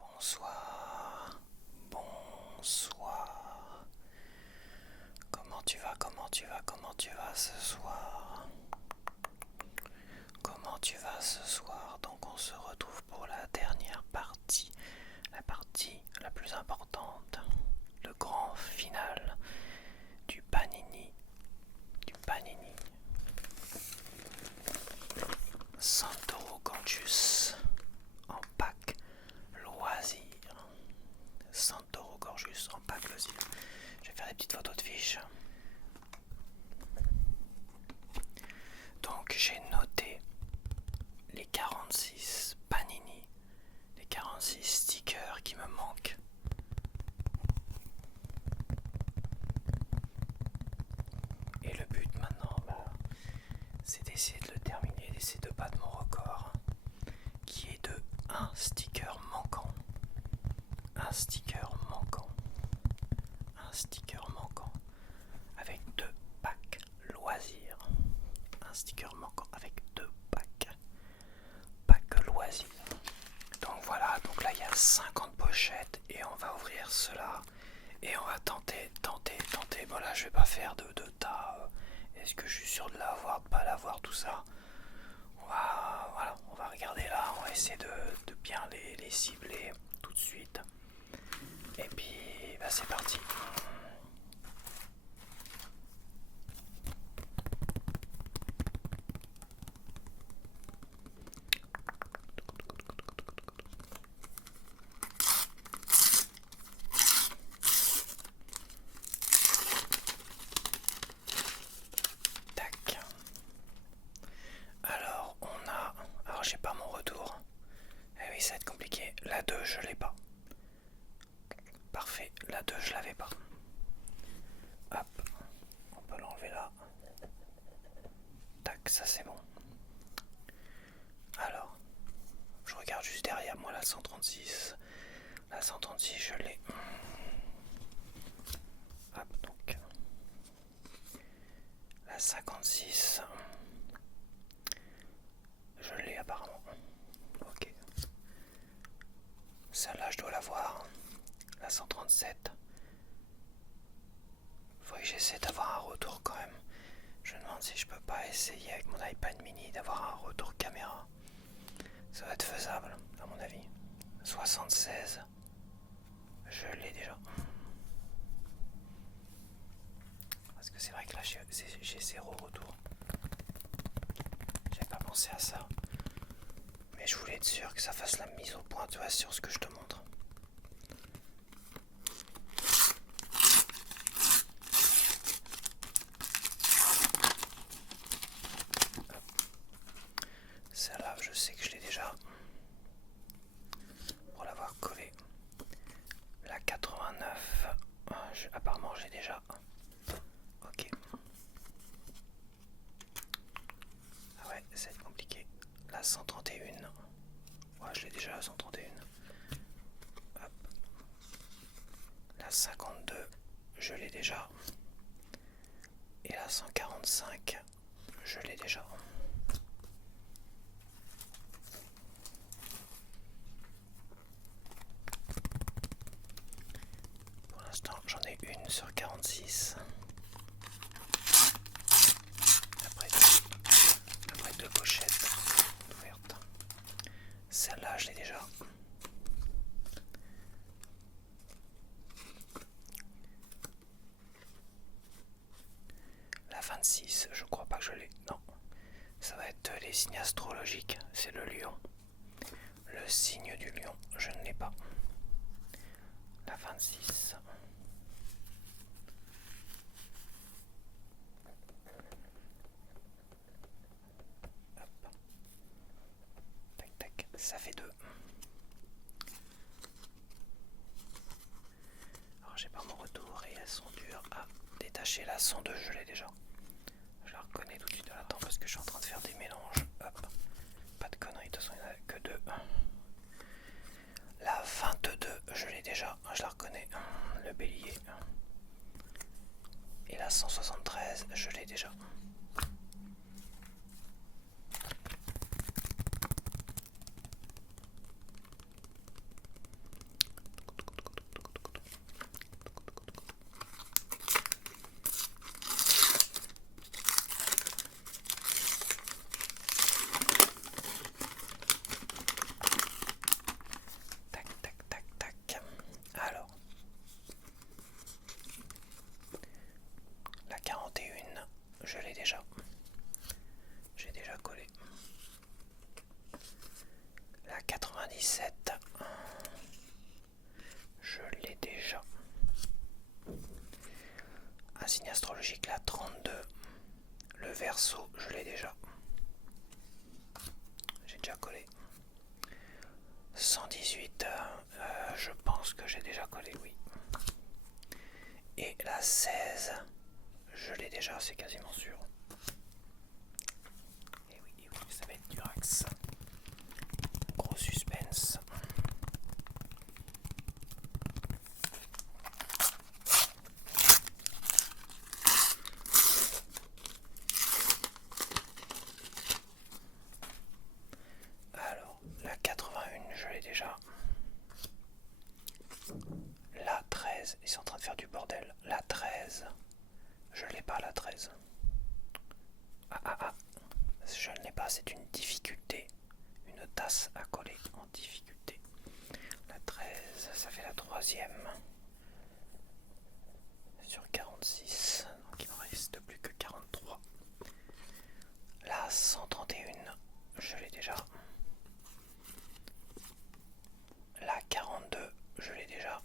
Bonsoir, bonsoir. Comment tu vas, comment tu vas, comment tu vas ce soir? Comment tu vas ce soir? Donc on se retrouve pour la dernière partie, la partie la plus importante, le grand final du Panini, Santoro Gorgius en pack loisir. Santoro Gorgius en pack loisir. Je vais faire des petites photos de fiches. Donc j'ai noté les 46 Panini, les 46 stickers qui me manquent. Et le but maintenant, c'est d'essayer de le terminer, d'essayer de battre mon record, qui est de un sticker manquant. Un sticker manquant. Un sticker manquant. Avec 2 packs loisirs. Un sticker manquant avec 2 packs. Pack loisirs. Donc voilà, donc là il y a 50 pochettes et on va ouvrir cela. Et on va tenter. Bon là je vais pas faire de tas. Est-ce que je suis sûr de l'avoir, de pas l'avoir, tout ça. On va regarder là, on va essayer de bien les cibler tout de suite. Et puis c'est parti. Tac. Alors j'ai pas mon retour. Eh oui, ça va être compliqué. La 2 je l'ai pas. Parfait, la 2 je l'avais pas. Hop, on peut l'enlever là. Tac, ça c'est bon. Alors, je regarde juste derrière moi la 136. La 136 je l'ai. Hop, donc. La 56. Je l'ai apparemment. Ok. Celle-là je dois l'avoir. La 137. Faudrait que j'essaie d'avoir un retour quand même. Je me demande si je peux pas essayer avec mon iPad mini d'avoir un retour caméra. Ça va être faisable à mon avis. 76. Je l'ai déjà. Parce que c'est vrai que là j'ai 0 retour. J'avais pas pensé à ça. Mais je voulais être sûr que ça fasse la mise au point, tu vois, sur ce que je te montre. Celle-là, je sais que je l'ai déjà. Pour l'avoir collé. La 89. Apparemment, j'ai déjà. Ok. Ah ouais, ça va être compliqué. La 131. Ouais, je l'ai déjà la 131. Hop. La 52, je l'ai déjà. Et la 145, je l'ai déjà. Pour l'instant, j'en ai une sur 46. Après deux pochettes ouvertes. Celle-là, je l'ai déjà. La 26, je crois pas que je l'ai. Non. Ça va être les signes astrologiques. C'est le lion. Le signe du lion, je ne l'ai pas. La 26. Hop. Tac, tac. Ça fait 2. Alors j'ai pas mon retour et elles sont dures à détacher. La 102, je l'ai déjà. Je la reconnais tout de suite. Attends, parce que je suis en train de faire des mélanges. Hop. Pas de conneries, de toute façon il n'y en a que 2. La 22, je l'ai déjà. Je la reconnais. Le bélier. Et la 173, je l'ai déjà. 97, je l'ai déjà. Un signe astrologique, la 32, le Verseau, je l'ai déjà. J'ai déjà collé. 118, je pense que j'ai déjà collé, oui. Et la 16, je l'ai déjà, c'est quasiment sûr. Et oui, ça va être du Rax. Gros suspense. Alors, la 81, je l'ai déjà. La 13, ils sont en train de faire du bordel. La 13, je l'ai pas, la 13. Je ne l'ai pas, c'est une difficulté. Une tasse à coller en difficulté. La 13, ça fait la troisième. Sur 46, donc il ne me reste plus que 43. La 131, je l'ai déjà. La 42, je l'ai déjà.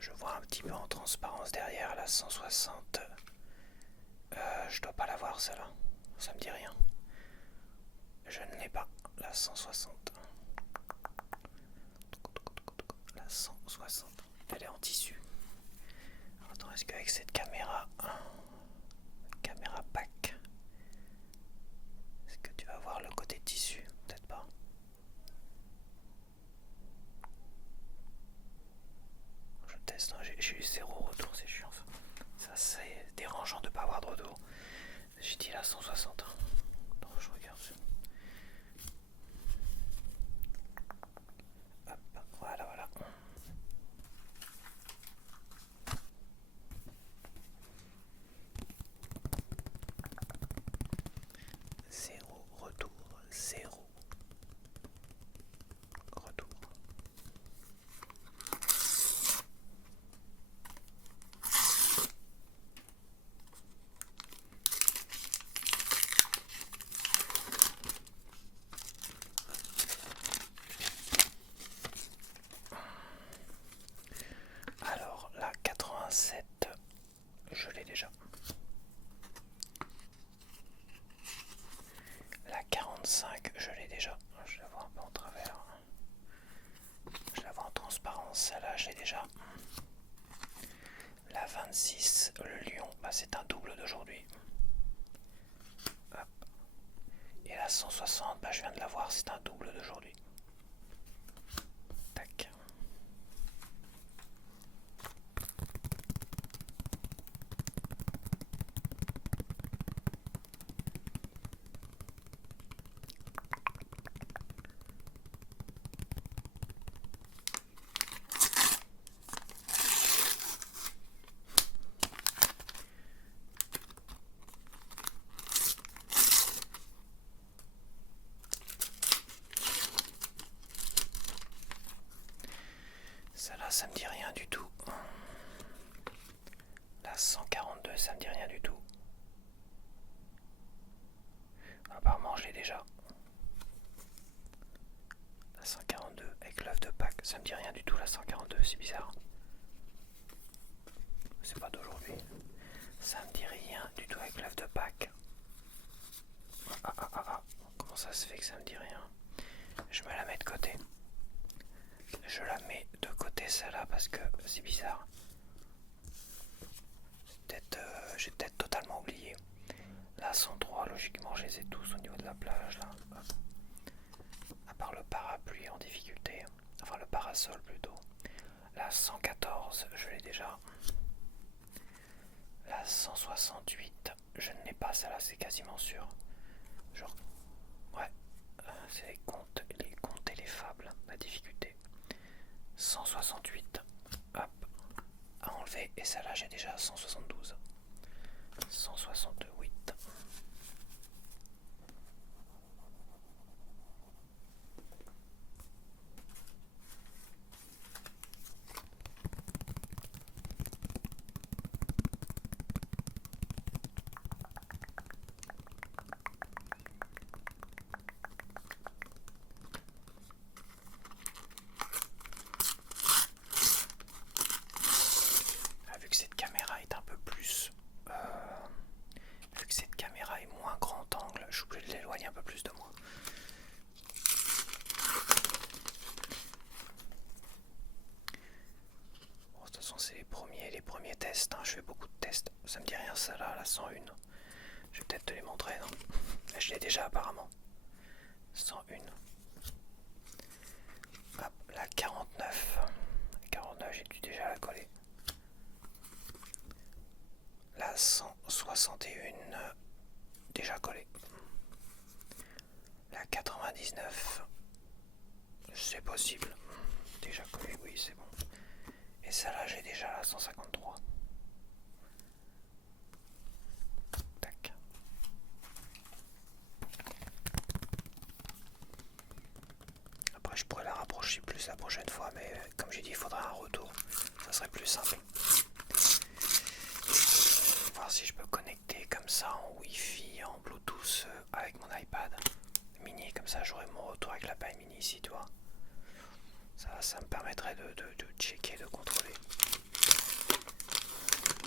Je vois un petit peu en transparence derrière la 160. Je dois pas l'avoir celle-là. Ça me dit rien. Je ne l'ai pas. La 160. La 160. Elle est en tissu. Alors, attends, est-ce qu'avec cette caméra pack, est-ce que tu vas voir le côté tissu? Peut-être pas. Je teste, hein. J'ai eu 0 retour, c'est chiant ça. Ça c'est dérangeant de pas avoir de retour. J'ai dit la 160. Attends, je regarde. Hop, voilà. 0 retour, 0 retour. Alors, la 87, je l'ai déjà. La 45, je l'ai déjà. Je la vois un peu en travers. Je la vois en transparence, celle-là, je l'ai déjà. La 26, le lion, c'est un double d'aujourd'hui. Et la 160, je viens de la voir, c'est un double d'aujourd'hui. Tac. Celle-là, ça me dit rien du tout. La 142, ça me dit rien du tout. Apparemment, je l'ai déjà. La 142 avec l'œuf de Pâques, ça me dit rien du tout. La 142, c'est bizarre. C'est pas d'aujourd'hui. Ça me dit rien du tout avec l'œuf de Pâques. Comment ça se fait que ça me dit rien? Je me la mets de côté. Je la mets de côté celle-là parce que c'est bizarre. J'ai peut-être totalement oublié. La 103, logiquement, je les ai tous au niveau de la plage là. À part le parapluie en difficulté. Enfin le parasol plutôt. La 114, je l'ai déjà. La 168, je ne l'ai pas, celle-là c'est quasiment sûr. Genre, ouais, c'est les contes et les fables, la difficulté. 168, hop, à enlever, et celle-là j'ai déjà 172. 168. déjà apparemment. 101. Hop, la 49. La 49, j'ai dû déjà la coller. La 161, déjà collée. La 99, c'est possible. Déjà collée, oui, c'est bon. Et celle-là, j'ai déjà la 153. Tac. Après, je pourrais la rapprocher plus la prochaine fois, mais comme j'ai dit, il faudra un retour. Ça serait plus simple. Voir si je peux connecter comme ça en Wi-Fi, en Bluetooth avec mon iPad mini. Comme ça, j'aurai mon retour avec l'iPad mini ici, tu vois. Ça me permettrait de checker, de contrôler.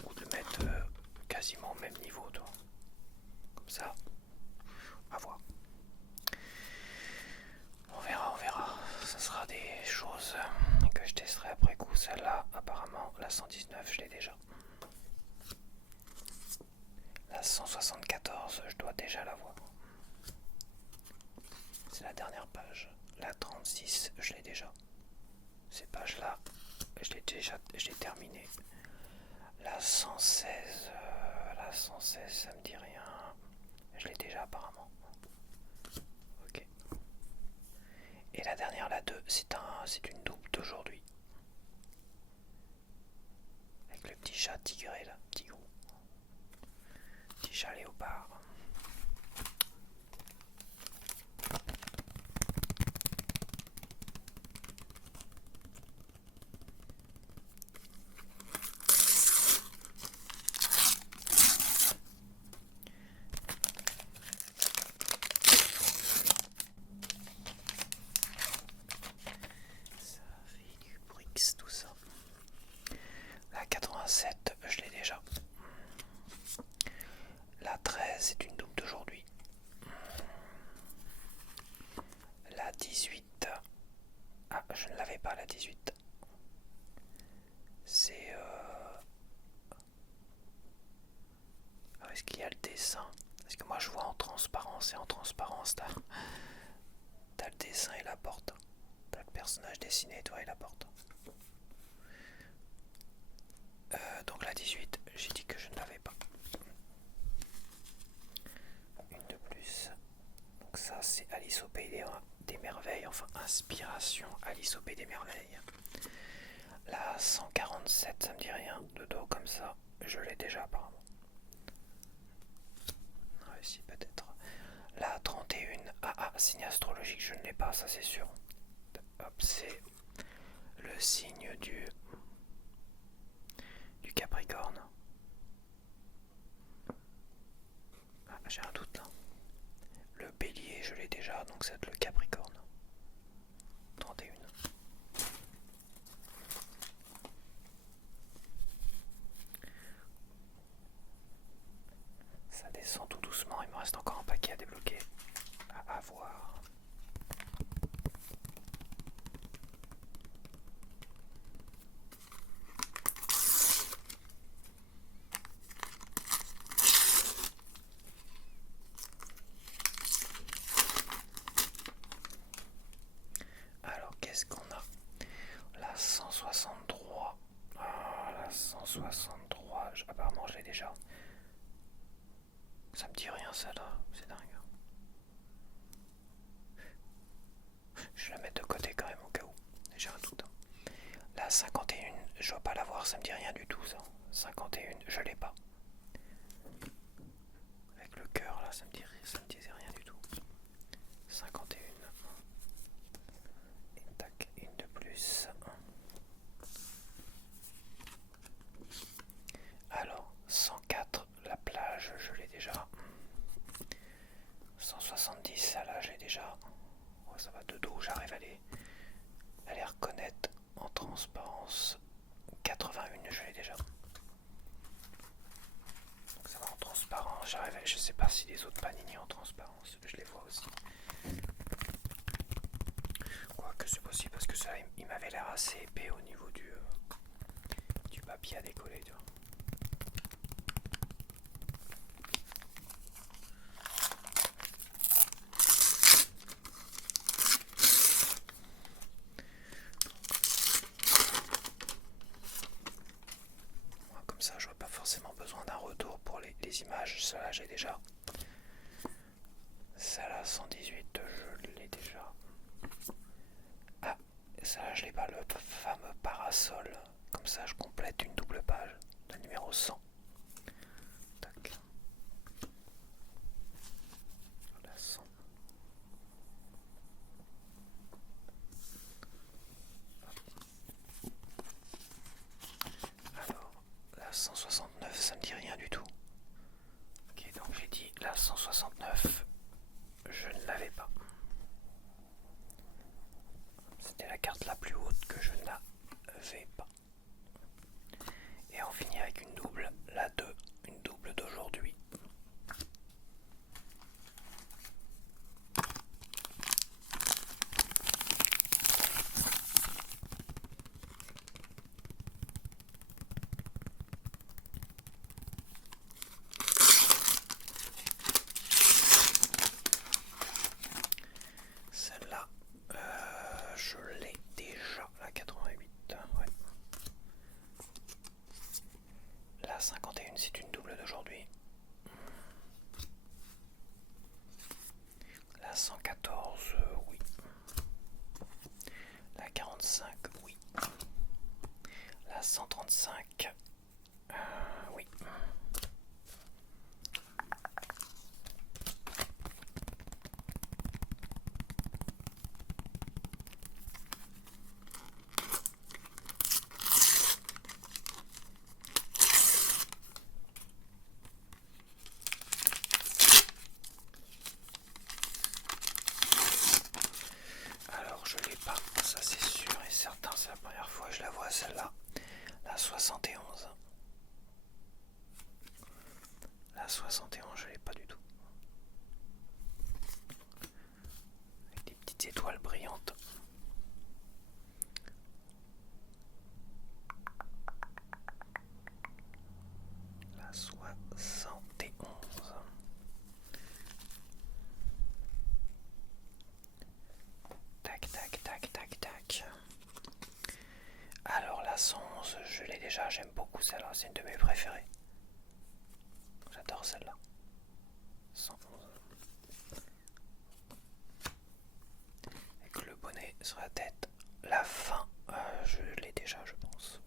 Ou de mettre quasiment au même niveau, toi. Comme ça, à voir. On verra. Ça sera des choses que je testerai après coup. Celle-là, apparemment, la 119, je l'ai déjà. La 174, je dois déjà l'avoir. C'est la dernière page. La 36, je l'ai déjà. Ces pages-là, je l'ai terminé. La 116, ça me dit rien. Je l'ai déjà apparemment. Ok. Et la dernière, la 2, c'est une double d'aujourd'hui. Avec le petit chat tigré là, tigrou. Petit chat léopard. Tout ça. La 87, je l'ai déjà. La 13, c'est une double d'aujourd'hui. La 18, ah, je ne l'avais pas la 18. C'est ah, est-ce qu'il y a le dessin? Parce que moi je vois en transparence, et en transparence t'as le dessin et la porte. T'as le personnage dessiné, toi, et la porte. Donc la 18, j'ai dit que je ne l'avais pas. Une de plus. Donc ça, c'est Alice au Pays des Merveilles, enfin Inspiration Alice au Pays des Merveilles. La 147, ça me dit rien, de dos comme ça, je l'ai déjà apparemment. Ouais, si, peut-être. La 31, signe astrologique, je ne l'ai pas, ça c'est sûr. Hop, c'est le signe du Capricorne. Ah, j'ai un doute là. Le Bélier, je l'ai déjà, donc c'est le Capricorne. 31. Ça descend tout doucement, il me reste encore un paquet à débloquer. À voir. Alors, qu'est-ce qu'on a? La 163. Ah, la 163. Apparemment, je l'ai déjà. Ça me dit rien, ça là. C'est dingue. Je vais la mettre de côté quand même au cas où. J'ai un doute. La 51, je dois pas l'avoir, ça me dit rien du tout ça. 51, je l'ai pas. Avec le cœur là, ça me disait rien du tout. 51. Et tac, une de plus. Alors, 104, la plage, je l'ai déjà. 170, ça là, je l'ai déjà. Ouais, ça va de dos, j'arrive à les reconnaître en transparence. 81, je l'ai déjà. Donc ça va en transparence, j'arrive à... Je sais pas si les autres panini en transparence, je les vois aussi. Quoique c'est possible parce que ça, il m'avait l'air assez épais au niveau du papier à décoller, tu vois. 118, je l'ai déjà. Ah, ça je l'ai pas, le fameux parasol. Comme ça je complète une double page. Le numéro 100. Tac. La 100. Alors, la 169, ça me dit rien du tout. Ok, donc j'ai dit la 169, je ne l'avais pas. C'était la carte la plus haute que je n'avais pas. Et on finit avec une double, la 2, une double d'aujourd'hui. Celle-là, je l'ai déjà, la 88. Ouais. La 51, c'est une double d'aujourd'hui. La 114, oui. La 45, oui. La 135, oui. Alors je l'ai pas, ça c'est sûr et certain, c'est la première fois que je la vois celle-là. La 71. La 71, je l'ai pas du tout. Avec des petites étoiles brillantes. La 71. Tac, tac, tac, tac, tac. Alors la 111, je l'ai déjà, j'aime beaucoup celle-là, c'est une de mes préférées. J'adore celle-là. 111. Avec le bonnet sur la tête. La fin, je l'ai déjà, je pense.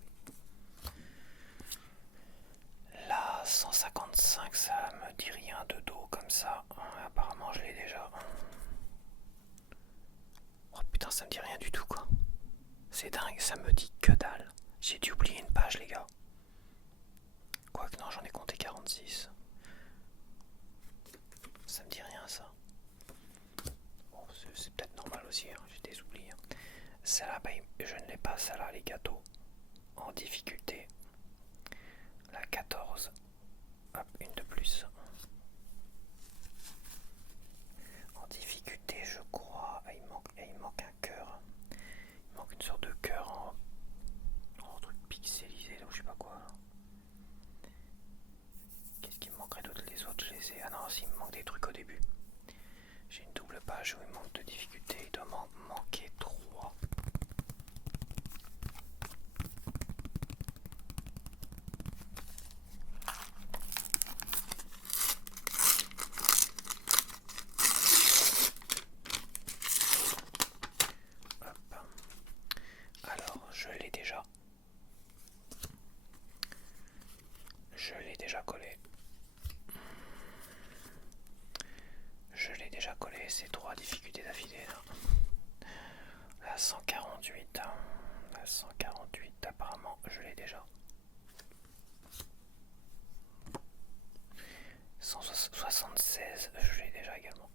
La 155, ça me dit rien de dos comme ça. Apparemment, je l'ai déjà. Oh putain, ça me dit rien du tout, quoi. C'est dingue, ça me dit que dalle. J'ai dû oublier une page, les gars. Quoique non, j'en ai compté 46. Ça me dit rien, ça. Bon, c'est peut-être normal aussi, hein, j'ai des oublis. Hein. Celle-là, bah, je ne l'ai pas, celle-là, les gâteaux. En difficulté. La 14. Hop, une de plus. En difficulté, je crois. Il manque un cœur. Il manque une sorte de cœur en truc pixelisé, là, ou je sais pas quoi. Qu'est-ce qui me manquerait d'autre? Les autres, je les ai. Ah non, si, il me manque des trucs au début. J'ai une double page où il manque de difficulté. Il doit m'en manquer 3. Alors, je l'ai déjà. Je l'ai déjà collé. Je l'ai déjà collé, c'est 3 difficultés d'affilée. La 148. La 148, apparemment, je l'ai déjà. 176, je l'ai déjà également.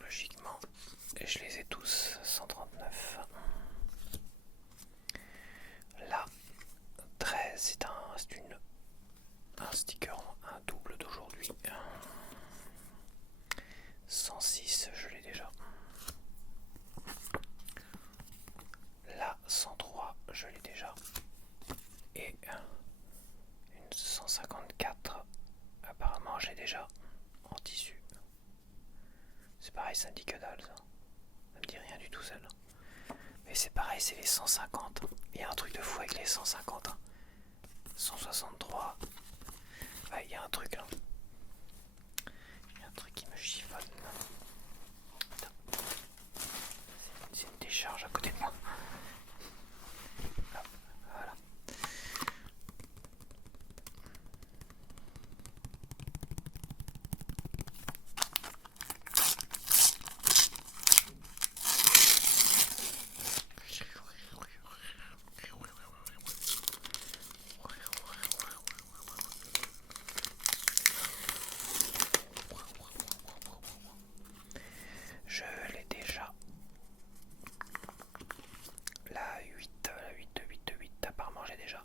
Logiquement, et je les ai tous. 139. La 13, c'est un sticker Apparemment j'ai déjà en tissu. C'est pareil, ça me dit que dalle ça. Ça me dit rien du tout celle-là. Mais c'est pareil, c'est les 150. Il y a un truc de fou avec les 150. 163. Ouais, il y a un truc là. Il y a un truc qui me chiffonne. C'est une décharge à côté de moi. Hop, voilà. Je l'ai déjà. La 8, apparemment j'ai déjà.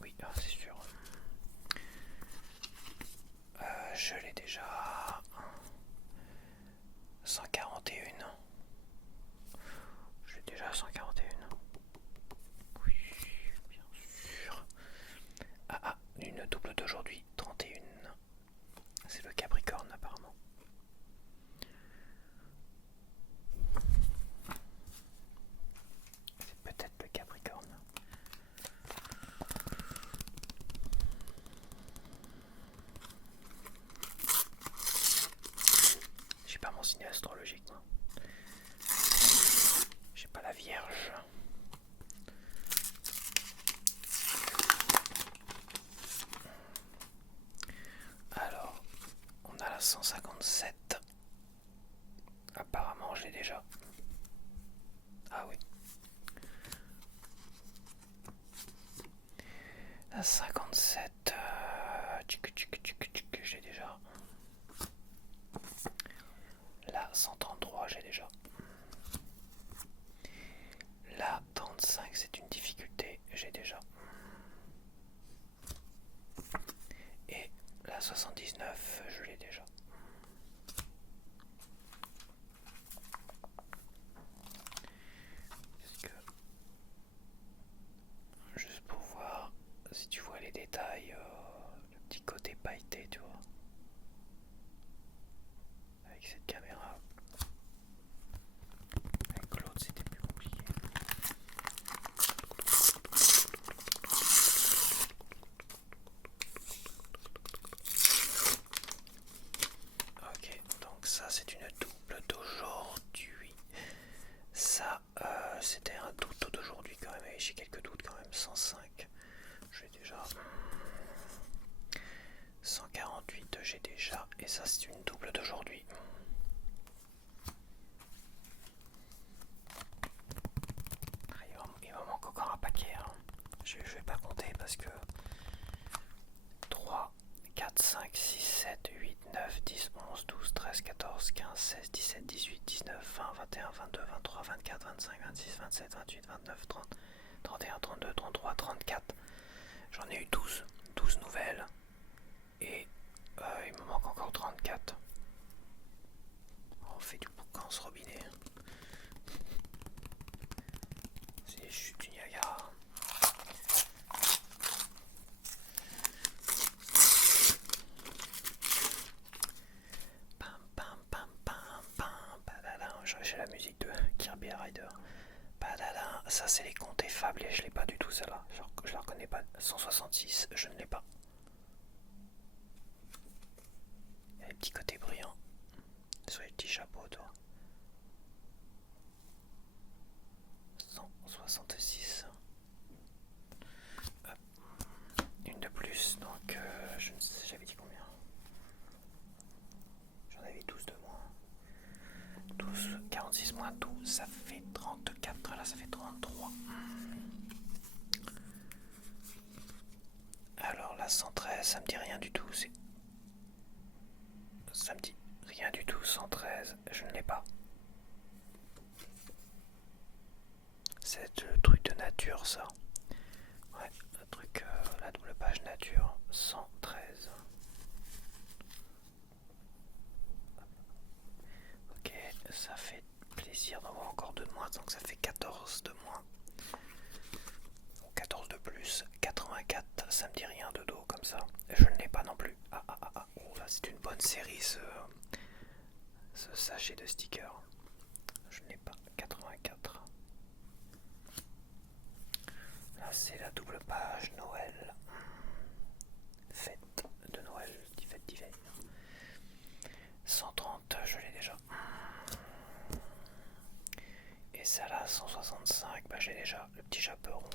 Oui, c'est sûr. Je l'ai déjà. 141. J'ai déjà 141. Oui, bien sûr. Une double d'aujourd'hui, 31. C'est le Capricorne apparemment. C'est peut-être le Capricorne. J'ai pas mon signe astrologique moi. J'ai pas la Vierge. Alors, on a la 157. Apparemment, je l'ai déjà. Ah oui. La 57. J'ai déjà. La 133, j'ai déjà. La 35, c'est une difficulté, j'ai déjà. Et la 79, je l'ai déjà. Est-ce que... Juste pour voir si tu vois les détails, le petit côté pailleté, tu vois. Avec cette caméra. Avec l'autre, c'était plus compliqué. Ok, donc ça c'est une double d'aujourd'hui. Ça, c'était un doute d'aujourd'hui quand même. Et j'ai quelques doutes quand même. 105, j'ai déjà. 148, j'ai déjà. Et ça c'est une double d'aujourd'hui. Il va manquer encore un paquet. Hein. Je vais pas compter parce que 3, 4, 5, 6, 7, 8, 9, 10, 11, 12, 13, 14, 15, 16, 17, 18, 19, 20, 21, 22, 23, 24, 25, 26, 27, 28, 29, 30, 31, 32, 33, 34. J'en ai eu 12 nouvelles. Et il me manque encore 34. On fait du boucan ce robinet. C'est les chutes du Niagara. Pam pam pam pam pam. J'ai la musique de Kirby Rider. Ça c'est les contes et fables et je l'ai pas du tout celle-là. Je la reconnais pas. 166, je ne l'ai pas. Il y a les petits côtés brillants sur les petits chapeaux, toi. 166. Hop. Une de plus, donc je ne sais, j'avais dit combien. J'en avais 12 de moins. 12, 46 moins 12, ça fait 34. Là, ça fait 33. Alors la 113, ça me dit rien du tout. Ça me dit rien du tout. 113, je ne l'ai pas. C'est le truc de nature, ça. Ouais, le truc, la double page nature. 113. Ok, ça fait plaisir d'en voir encore 2 de moins, donc ça fait 14 de moins. 14 de plus, 84, ça me dit rien de dos comme ça. Je ne l'ai pas non plus. bonne série ce sachet de stickers. Je n'ai pas 84. Là c'est la double page Noël. Fête de Noël, fête d'hiver. 130, je l'ai déjà. Et celle-là, 165, bah j'ai déjà le petit chaperon rouge.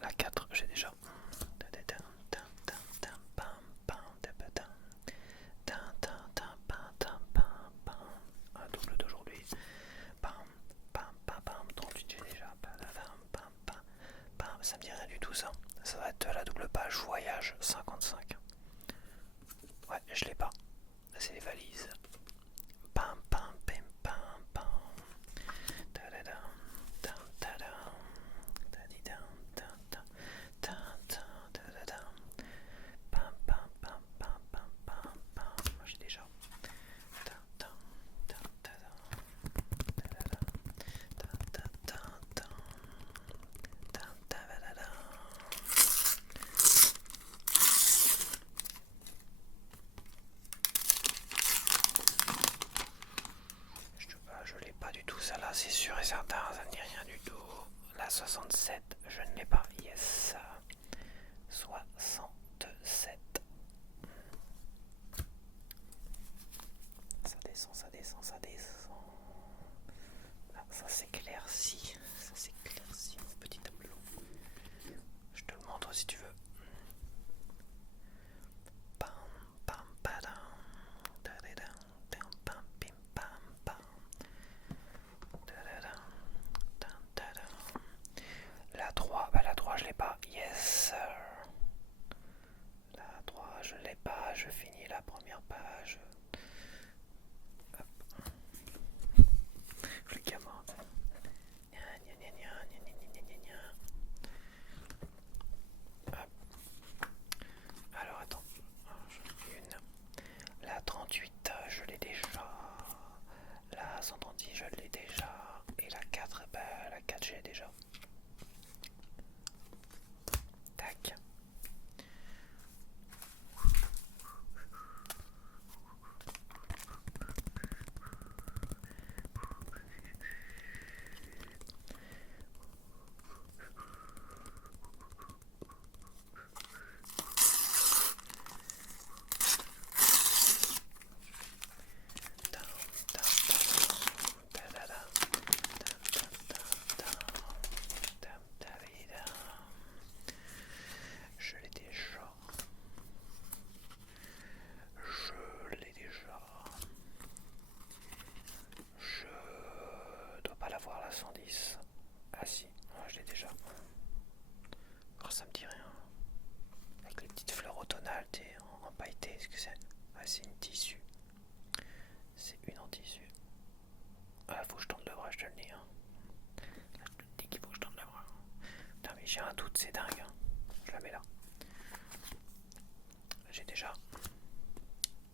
La 4, j'ai déjà. Un double d'aujourd'hui. 38, j'ai déjà. Ça me dit rien du tout ça. Ça va être la double page voyage 55. Ouais, je l'ai pas. C'est les valises. Pam pam pam pam pam. J'ai déjà. Je l'ai pas du tout, ça là, c'est sûr et certain, ça ne dit rien du tout. La 67, je ne l'ai pas. Yes. 67. Ça descend, ça descend, ça descend. Là, ça s'éclaircit. Ça s'éclaircit, mon petit tableau. Je te le montre si tu veux. Pam, pam, padam. Pam, pim, pam, pam. La 3, bah la 3 je l'ai pas. Yes sir. La 3 je l'ai pas, je finis la première page. Hop. Le gamin. Hop. Alors attends. La 38 je l'ai déjà. La 136 je l'ai déjà. Et la 4, bah la 4 j'ai déjà. Tac. Je l'ai déjà. Je l'ai déjà. Je dois pas l'avoir la 110. Ah si, je l'ai déjà. Oh, ça me dit rien. Avec les petites fleurs automnales en pailleté, est-ce que c'est? Ah, c'est une tissu. C'est une en tissu. Ah, faut que je tente le bras, je te le dis. Là, je te le dis qu'il faut que je tente le bras. Putain, mais j'ai un doute, c'est dingue. Je la mets là. J'ai déjà.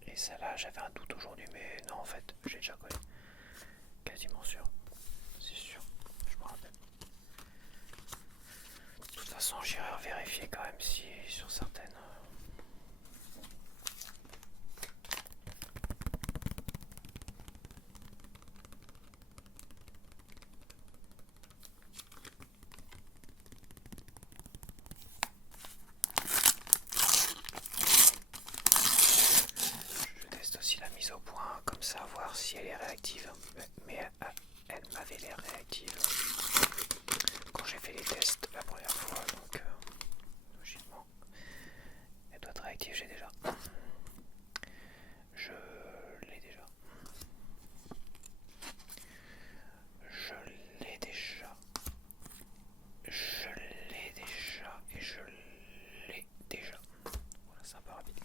Et celle-là, j'avais un doute aujourd'hui, mais non, en fait, j'ai déjà collé. Quasiment sûr. C'est sûr, je me rappelle. De toute façon, j'irai vérifier quand même si sur certaines. Je teste aussi la mise au point, comme ça, voir si elle est réactive. Mais elle m'avait l'air réactive quand j'ai fait les tests la première fois, donc logiquement, elle doit être réactive, j'ai déjà. Je l'ai déjà. Je l'ai déjà. Je l'ai déjà. Et je l'ai déjà. Voilà, c'est un peu rapide.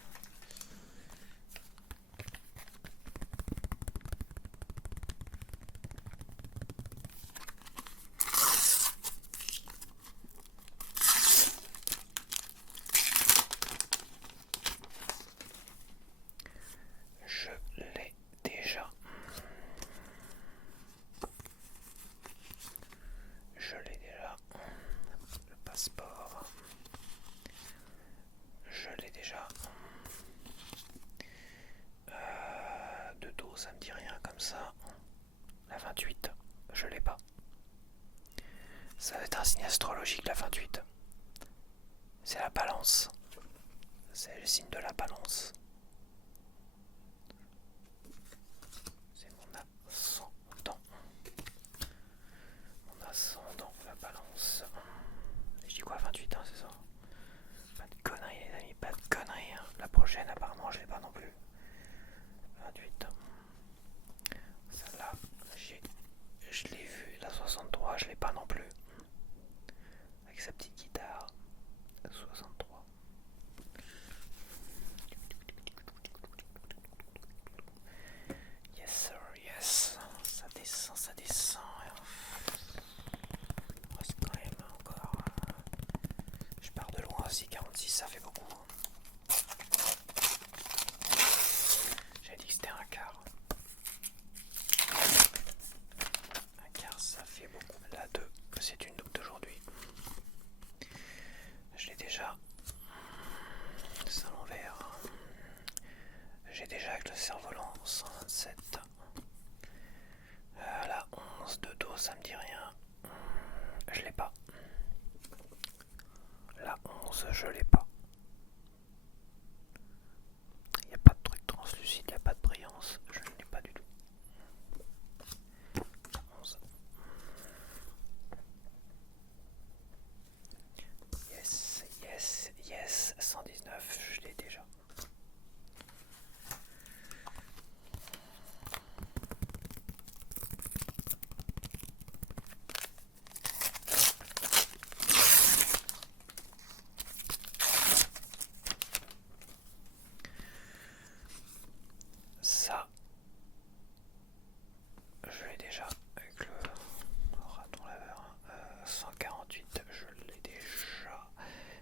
28, je l'ai pas. Ça va être un signe astrologique la 28. C'est la balance. C'est le signe de la balance. C'est mon ascendant. Mon ascendant, la balance. Et je dis quoi, 28, hein, c'est ça? Pas de conneries les amis, pas de conneries. Hein. La prochaine apparemment je l'ai pas non plus. 28. Celle-là, je l'ai vue. La 63, je l'ai pas non plus. Avec sa petite guitare. 63. Yes sir, yes. Ça descend, ça descend. Il reste quand même encore. Je pars de loin aussi, 46 ça fait beaucoup. J'ai dit que c'était un quart. Un quart ça fait beaucoup. La 2, c'est une double d'aujourd'hui. Je l'ai déjà. C'est à l'envers. J'ai déjà avec le cerf-volant 127. La 11 de dos, ça me dit rien. Je l'ai pas. La 11, je l'ai pas. Il n'y a pas de truc translucide, il n'y a pas de brillance. Je ne l'ai pas du tout. La 11. Yes, yes, yes. 119, je l'ai déjà. Ça, je l'ai déjà avec le raton laveur. 148, je l'ai déjà.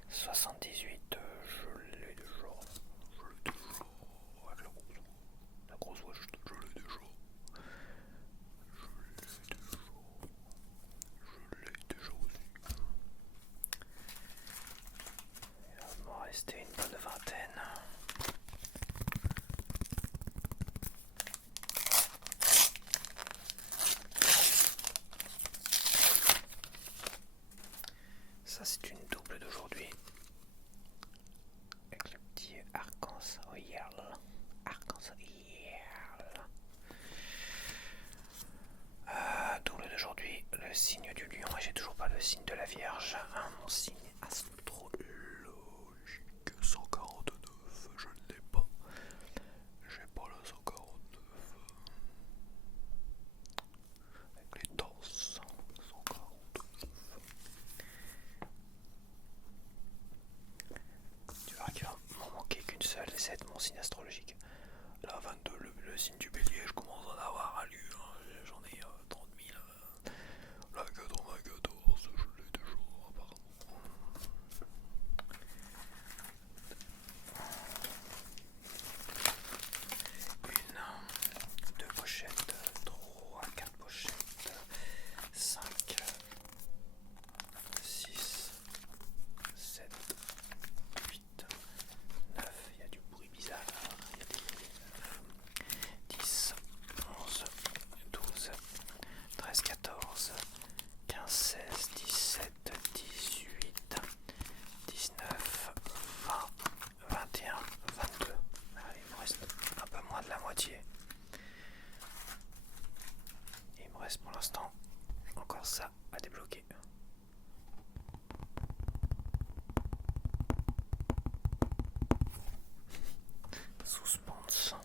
78, je l'ai déjà. Avec la grosse voix, je l'ai déjà. Je l'ai déjà aussi. Il va m'en rester une bonne vingtaine. Ça c'est une double d'aujourd'hui. Avec le petit arc-en-ciel. Arc-en-ciel. Double d'aujourd'hui, le signe du lion. Et j'ai toujours pas le signe de la Vierge. Mon signe astrologique 149, je ne l'ai pas. J'ai pas le 149. Avec les danses. 149. Tu verras qu'il va m'en manquer qu'une seule, et c'est mon signe astrologique. La 22, le signe du bélier, je commence à en avoir à lui. J'en ai 30 000. La 14, je l'ai déjà apparemment. Une, deux pochettes, 3, 4 pochettes, 5, 6, 7, 8, 9, il y a du bruit bizarre, il y a des 10, 11, 12, 13, 14, 15, 16, 17, 18, 19, 20, 21, 22. Allez, il me reste un peu moins de la moitié. Et il me reste pour l'instant encore ça à débloquer. Suspense.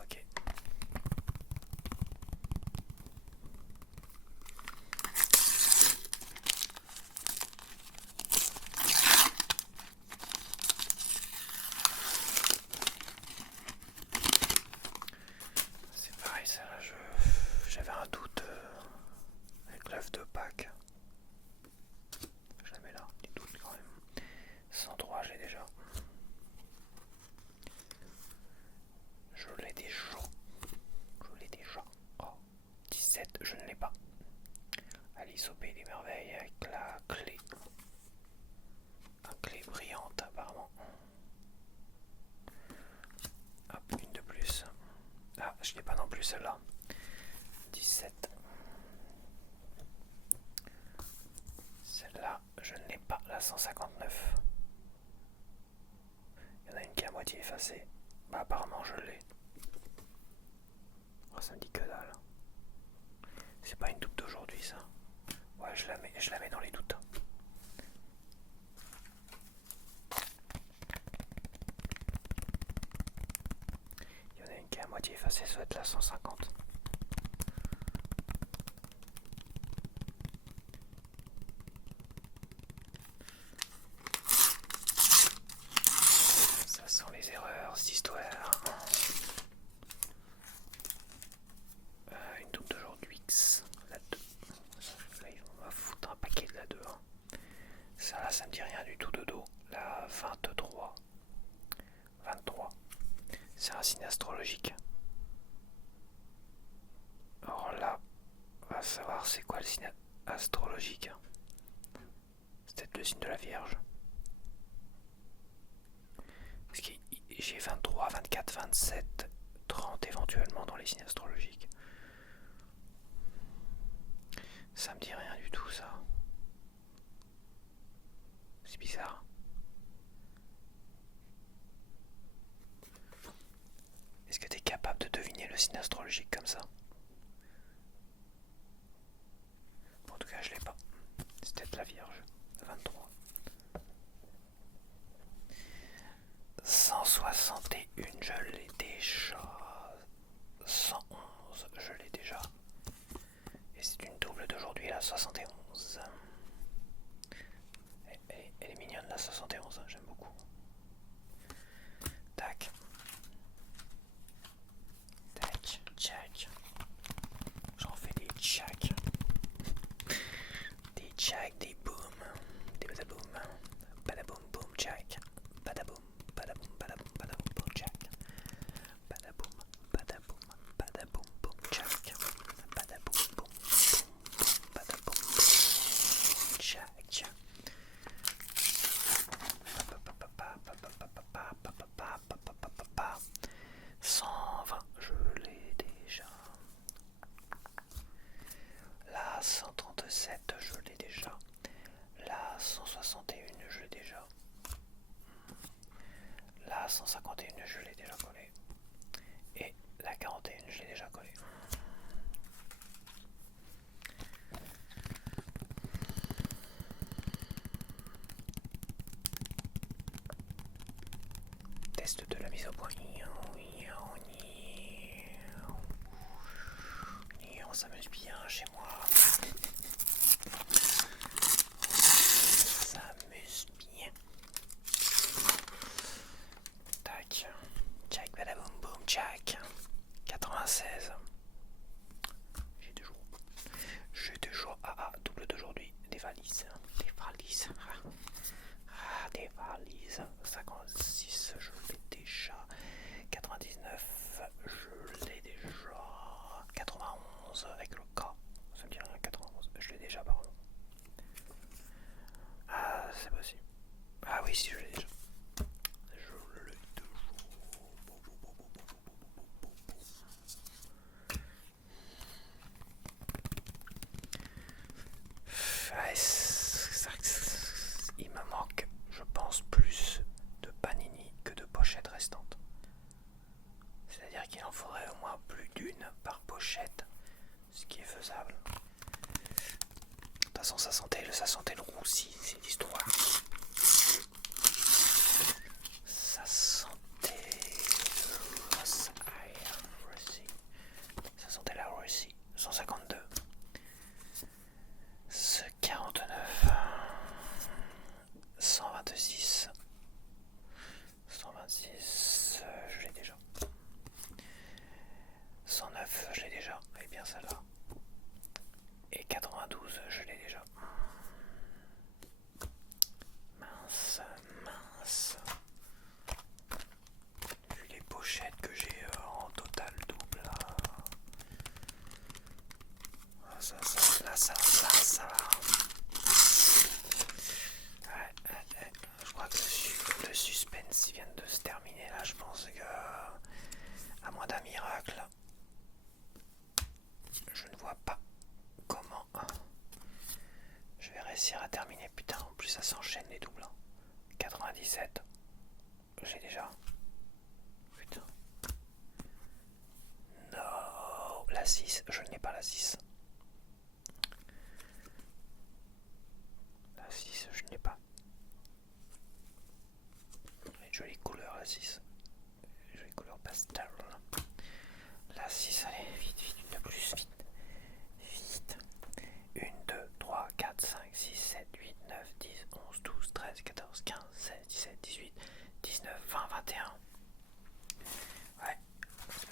Ok. C'est pareil, ça là, j'avais un doute avec l'œuf de Pâques. Je la mets là, des doutes quand même. 103, j'ai déjà. Je l'ai déjà. Je l'ai déjà. Oh, 17, je ne l'ai pas. Alice au pays des merveilles avec la clé. Une clé brillante apparemment. Hop, une de plus. Ah, je n'ai pas non plus celle-là. 17. Celle-là, je ne l'ai pas, la 159. Il y en a une qui est à moitié effacée. Bah apparemment je l'ai. Oh, ça me dit que dalle. C'est pas une double d'aujourd'hui ça. Ouais, je la mets dans les doutes. Il y en a une qui est à moitié effacée, ça doit être la 150. Ça sent les erreurs, cette histoire. Une double d'aujourd'hui, la 2. Là, on va foutre un paquet de la 2. Ça là, ça me dit rien du tout de dos. La 23. 23. C'est un signe astrologique. Alors là, on va savoir c'est quoi le signe astrologique. C'est peut-être le signe de la Vierge. Parce que j'ai 23, 24, 27, 30 éventuellement dans les signes astrologiques. Ça me dit rien du tout ça. C'est bizarre. Est-ce que tu es capable de deviner le signe astrologique comme ça? En tout cas, je l'ai pas. C'est peut-être la Vierge. 23. 161, je l'ai déjà. 111, je l'ai déjà. Et c'est une double d'aujourd'hui, la 71. Elle est mignonne, la 71, hein, j'aime beaucoup. Tac. Tac, tchac. J'en fais des tchac. Des tchac, des boum. Des badaboum. Badaboum, boum, tchac. Badaboum, badaboum, badaboum, badaboum, boum, tchac. Badaboum, badaboum, badaboum, boum, tchac. Badaboum, boum, boum, badaboum, boum, tchac. 120, je l'ai déjà. La 137, je l'ai déjà. La 161, je l'ai déjà. La 151, je l'ai déjà collé. Et la 41, je l'ai déjà collé. Test de la mise au point. On s'amuse bien chez moi. On s'amuse bien. Tac. Tchac, badaboum, boum, tchac. 96. J'ai toujours double d'aujourd'hui. Des valises. Des valises. Des valises. 56, je l'ai déjà. 99, je l'ai déjà. 91 avec le K. Ça me dit rien, 91. Je l'ai déjà, pardon. Ah, c'est possible. Ah oui, si, je l'ai déjà. Je l'ai toujours. Ouais, il me manque, je pense, plus de panini que de pochettes restantes. C'est-à-dire qu'il en faudrait au moins plus d'une par pochette, ce qui est faisable. De toute façon, ça sentait le roussi, c'est l'histoire. Ça sentait la roussi. 152. Ce 49. 126. 126, je l'ai déjà. 109, je l'ai déjà. Et bien celle-là. Et 92, je l'ai déjà. Mince. Vu les pochettes que j'ai en total double là. Ça va. Ouais. Je crois que le suspense vient de se terminer là. Je pense que, à moins d'un miracle, je je n'ai pas la 6. La 6, je n'ai pas. Une jolie couleur, la 6. Une jolie couleur pastel. La 6, allez, vite, vite, une de plus, vite. Vite. 1, 2, 3, 4, 5, 6, 7, 8, 9, 10, 11, 12, 13, 14, 15, 16, 17, 18, 19, 20, 21. Ouais,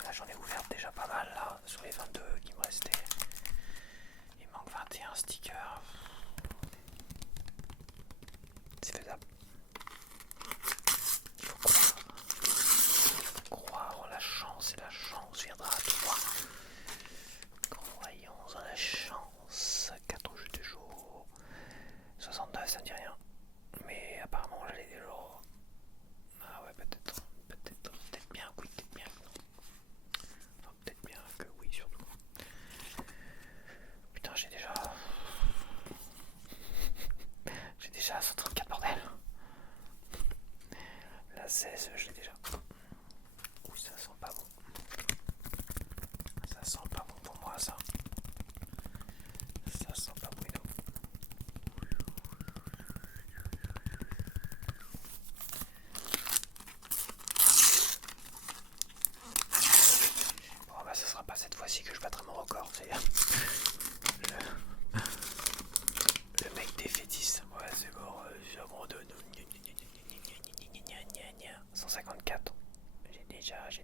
là j'en ai ouvert déjà pas mal là, sur les 22 qui me restaient. Il manque 21 stickers. C'est faisable. Il faut croire en la chance et la chance viendra à toi. Croyons en la chance. 4 jeux de jour. 69, ça ne dit rien. Mais apparemment, j'allais des jours. Ah ouais, peut-être bien, oui, peut-être bien que non. Enfin, peut-être bien que oui, surtout. Putain, j'ai déjà 134 bordel. La 16, je l'ai déjà. Ouh, ça sent pas bon. Ça sent pas bon pour moi, ça. Ça sent pas bueno. Bon, bah, ce sera pas cette fois-ci que je battrai mon record. C'est le mec défaitiste. Ouais, c'est mort. J'abandonne. 154. J'ai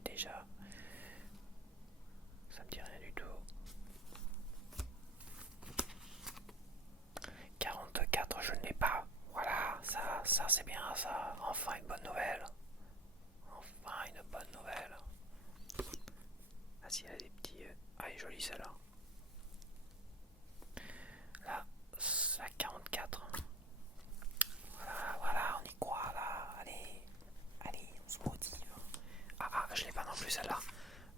déjà. Ça me dit rien du tout. 44, je ne l'ai pas. Voilà, ça c'est bien ça. Enfin une bonne nouvelle. Enfin une bonne nouvelle. Ah si, elle a des petits... Ah, elle est jolie celle-là. Là, la 44. Voilà, on y croit là. Allez, on se motive. Ah, je l'ai pas non plus celle-là.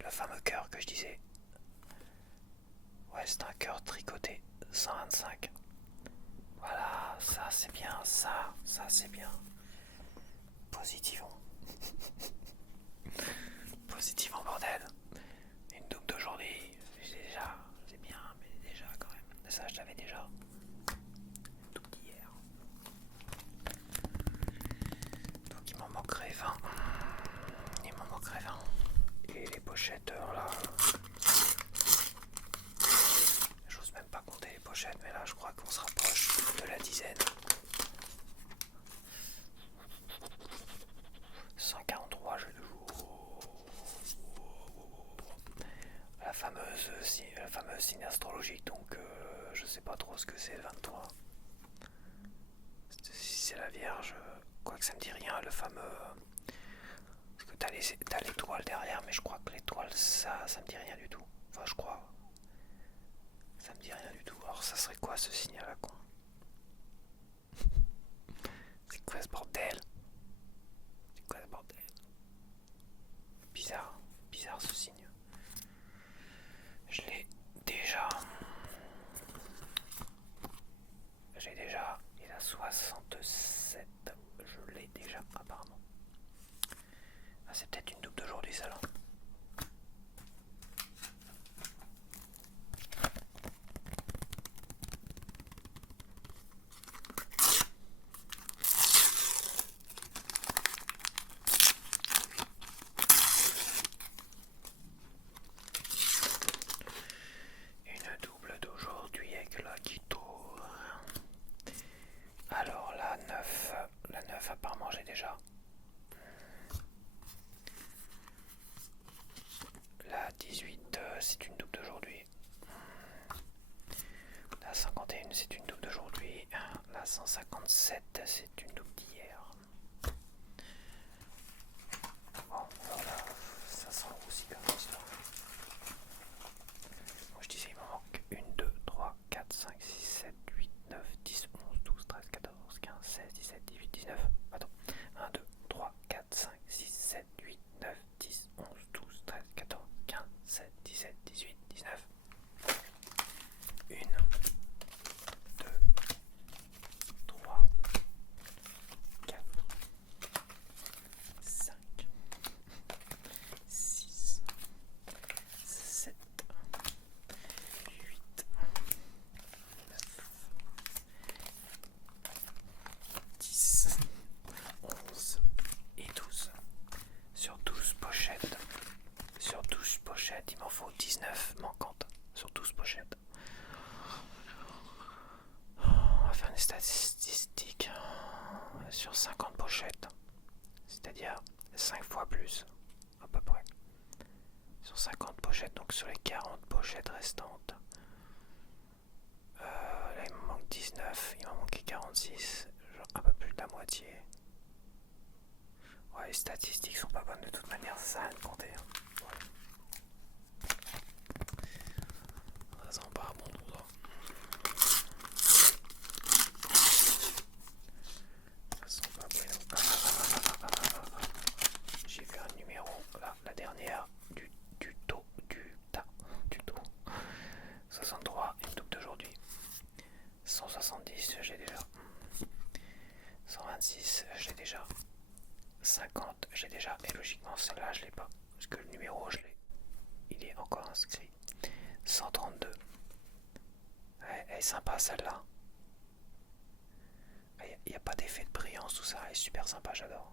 Le fameux cœur que je disais. Ouais, c'est un cœur tricoté. 125. Voilà, ça c'est bien, ça c'est bien. Positivons. Positivons, bordel. Une double d'aujourd'hui, c'est bien, mais déjà quand même. Ça, je l'avais déjà. Double d'hier. Donc il m'en manquerait 20. Il m'en manquerait 20. Et les pochettes, là. J'ose même pas compter les pochettes, mais là, je crois qu'on se rapproche de la dizaine. 143 jeux de jour. La fameuse signe astrologique, donc je sais pas trop ce que c'est le 23. Si c'est la Vierge, quoique ça me dit rien, le fameux. Parce que t'as l'étoile derrière, mais je crois que l'étoile, ça me dit rien du tout. Enfin, je crois. Ça me dit rien du tout. Alors, ça serait quoi ce signe à la con? C'est quoi ce bordel? C'est quoi ce bordel? Bizarre ce signe. Je l'ai déjà. Il a 67. Je l'ai déjà apparemment. Ah, c'est peut-être une double d'aujourd'hui celle-là. Une double d'aujourd'hui avec la Quito. Alors la 9 apparemment j'ai déjà. La 18 c'est une double d'aujourd'hui. La 51 c'est une double d'aujourd'hui. La 157 c'est une double d'hier. Bon, alors là, ça sent aussi bien comme ça. Moi je disais il m'en manque 1, 2, 3, 4, 5, 6, 7, 8, 9, 10, 11, 12, 13, 14, 15, 16, 17, 18, 19. Attends. 1, 2, 3, 4, 5, 6, 7, 8, 9, 10, 11, 12, 13, 14, 15, 16, 17, 18, 19. 1, 2, 3, pochettes restantes. Là il me manque 19, il m'en manquait 46, genre un peu plus de la moitié. Ouais, les statistiques sont pas bonnes de toute manière, ça sert à rien de compter. Ouais. Ça sent pas bon tout ça. Ça sent pas bon. J'ai vu un numéro, là, la dernière, du taux, du 63, une double d'aujourd'hui. 170, j'ai déjà. 126, j'ai déjà. 50, j'ai déjà. Et logiquement, celle-là, je l'ai pas. Parce que le numéro, je l'ai. Il est encore inscrit. 132. Elle est sympa, celle-là. Il n'y a pas d'effet de brillance, tout ça. Elle est super sympa, j'adore.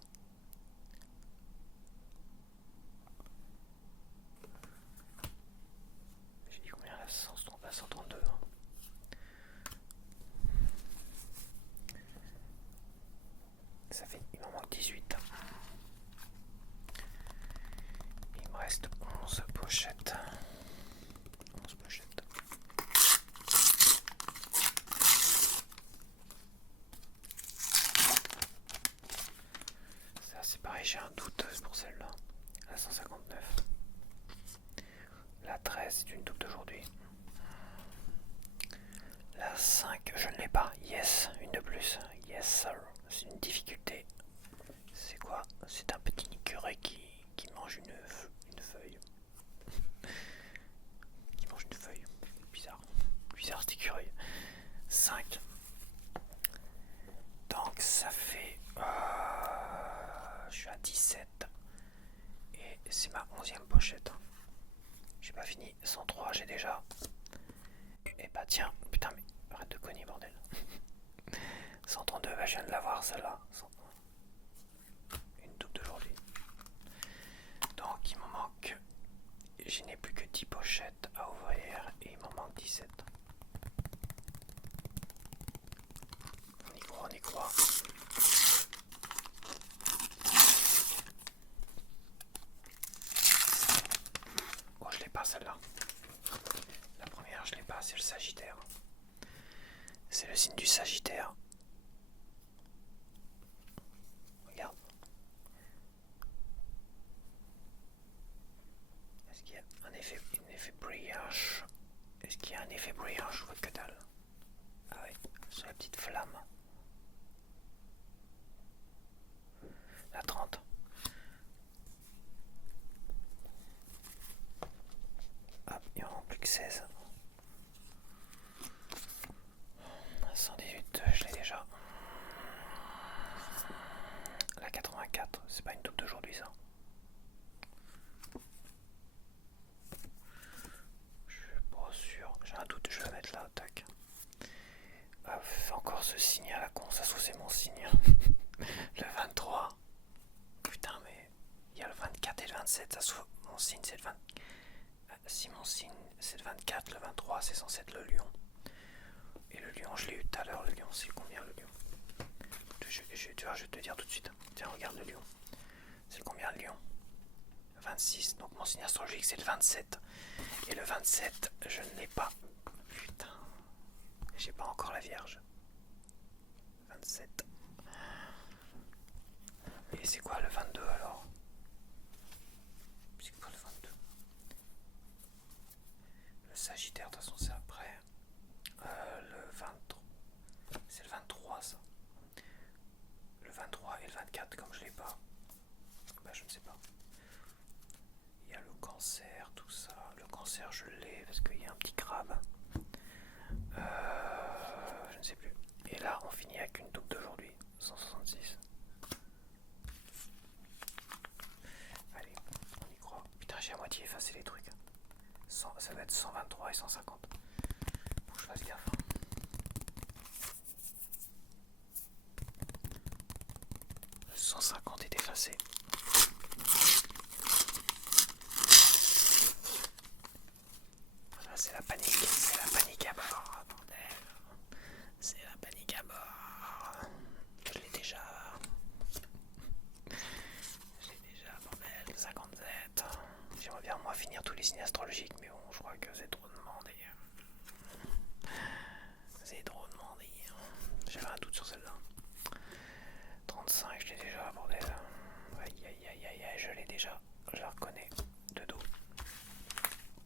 J'ai dit combien là? 132. Hein. Ça fait, il m'en manque 18. Il me reste 11 pochettes. 11 pochettes. Ça c'est pareil, j'ai un doute pour celle-là. La 159. La 13 c'est une double d'aujourd'hui. La 5 je ne l'ai pas. Yes, une de plus. Yes sir. C'est une difficulté. C'est quoi? C'est un petit écureuil qui mange une feuille. Qui mange une feuille. Bizarre. Bizarre cet écureuil. 5. Donc ça fait... je suis à 17. Et c'est ma 11e pochette. J'ai pas fini. 103 j'ai déjà. Et bah tiens, putain mais arrête de cogner bordel. 132, bah je viens de l'avoir celle-là. Une double d'aujourd'hui. Donc il m'en manque... Je n'ai plus que 10 pochettes à ouvrir et il m'en manque 17. On y croit, on y croit. Oh, je l'ai pas celle-là. La première, je l'ai pas, c'est le Sagittaire. C'est le signe du Sagittaire. Regarde. Est-ce qu'il y a un effet brillage? Est-ce qu'il y a un effet brillage? Je vois que dalle. Ah ouais, sur la petite flamme. La 30. Hop, il en manque plus que 16. 118, je l'ai déjà. La 84, c'est pas une double d'aujourd'hui ça. Je suis pas sûr, j'ai un doute, je vais la mettre là, tac. Ah, encore ce signe à la con, ça se trouve c'est mon signe. Le 23. Putain mais il y a le 24 et le 27, ça se trouve mon signe c'est le 20. Si mon signe c'est le 24, le 23 c'est censé être le lion. Et le lion je l'ai eu tout à l'heure, le lion c'est combien le lion? Tu vois, je vais te dire tout de suite. Tiens regarde le lion. C'est combien le lion? 26, donc mon signe astrologique c'est le 27. Et le 27 je ne l'ai pas. Putain. J'ai pas encore la Vierge. 27. Et c'est quoi le 22 alors? C'est quoi le 22? Le Sagittaire, de toute façon c'est après. Le 23. C'est le 23 ça. Le 23 et le 24 comme je l'ai pas. Bah je ne sais pas. Il y a le Cancer, tout ça. Le Cancer je l'ai parce qu'il y a un petit crabe. Je ne sais plus. Et là on finit avec une double d'aujourd'hui. 166. Allez, on y croit. Putain j'ai à moitié effacé les trucs. Ça va être 123 et 150. Faut que je fasse gaffe. 150 est effacé. Voilà, c'est la panique à bord, bordel. C'est la panique à bord. Je l'ai déjà. Bordel, 57. J'aimerais bien moi finir tous les signes astrologiques, mais bon, je crois que c'est trop demandé. C'est trop demandé. J'avais un doute sur celle-là. 35, je l'ai déjà, bordel. Aïe aïe aïe aïe aïe, je l'ai déjà. Je la reconnais de dos.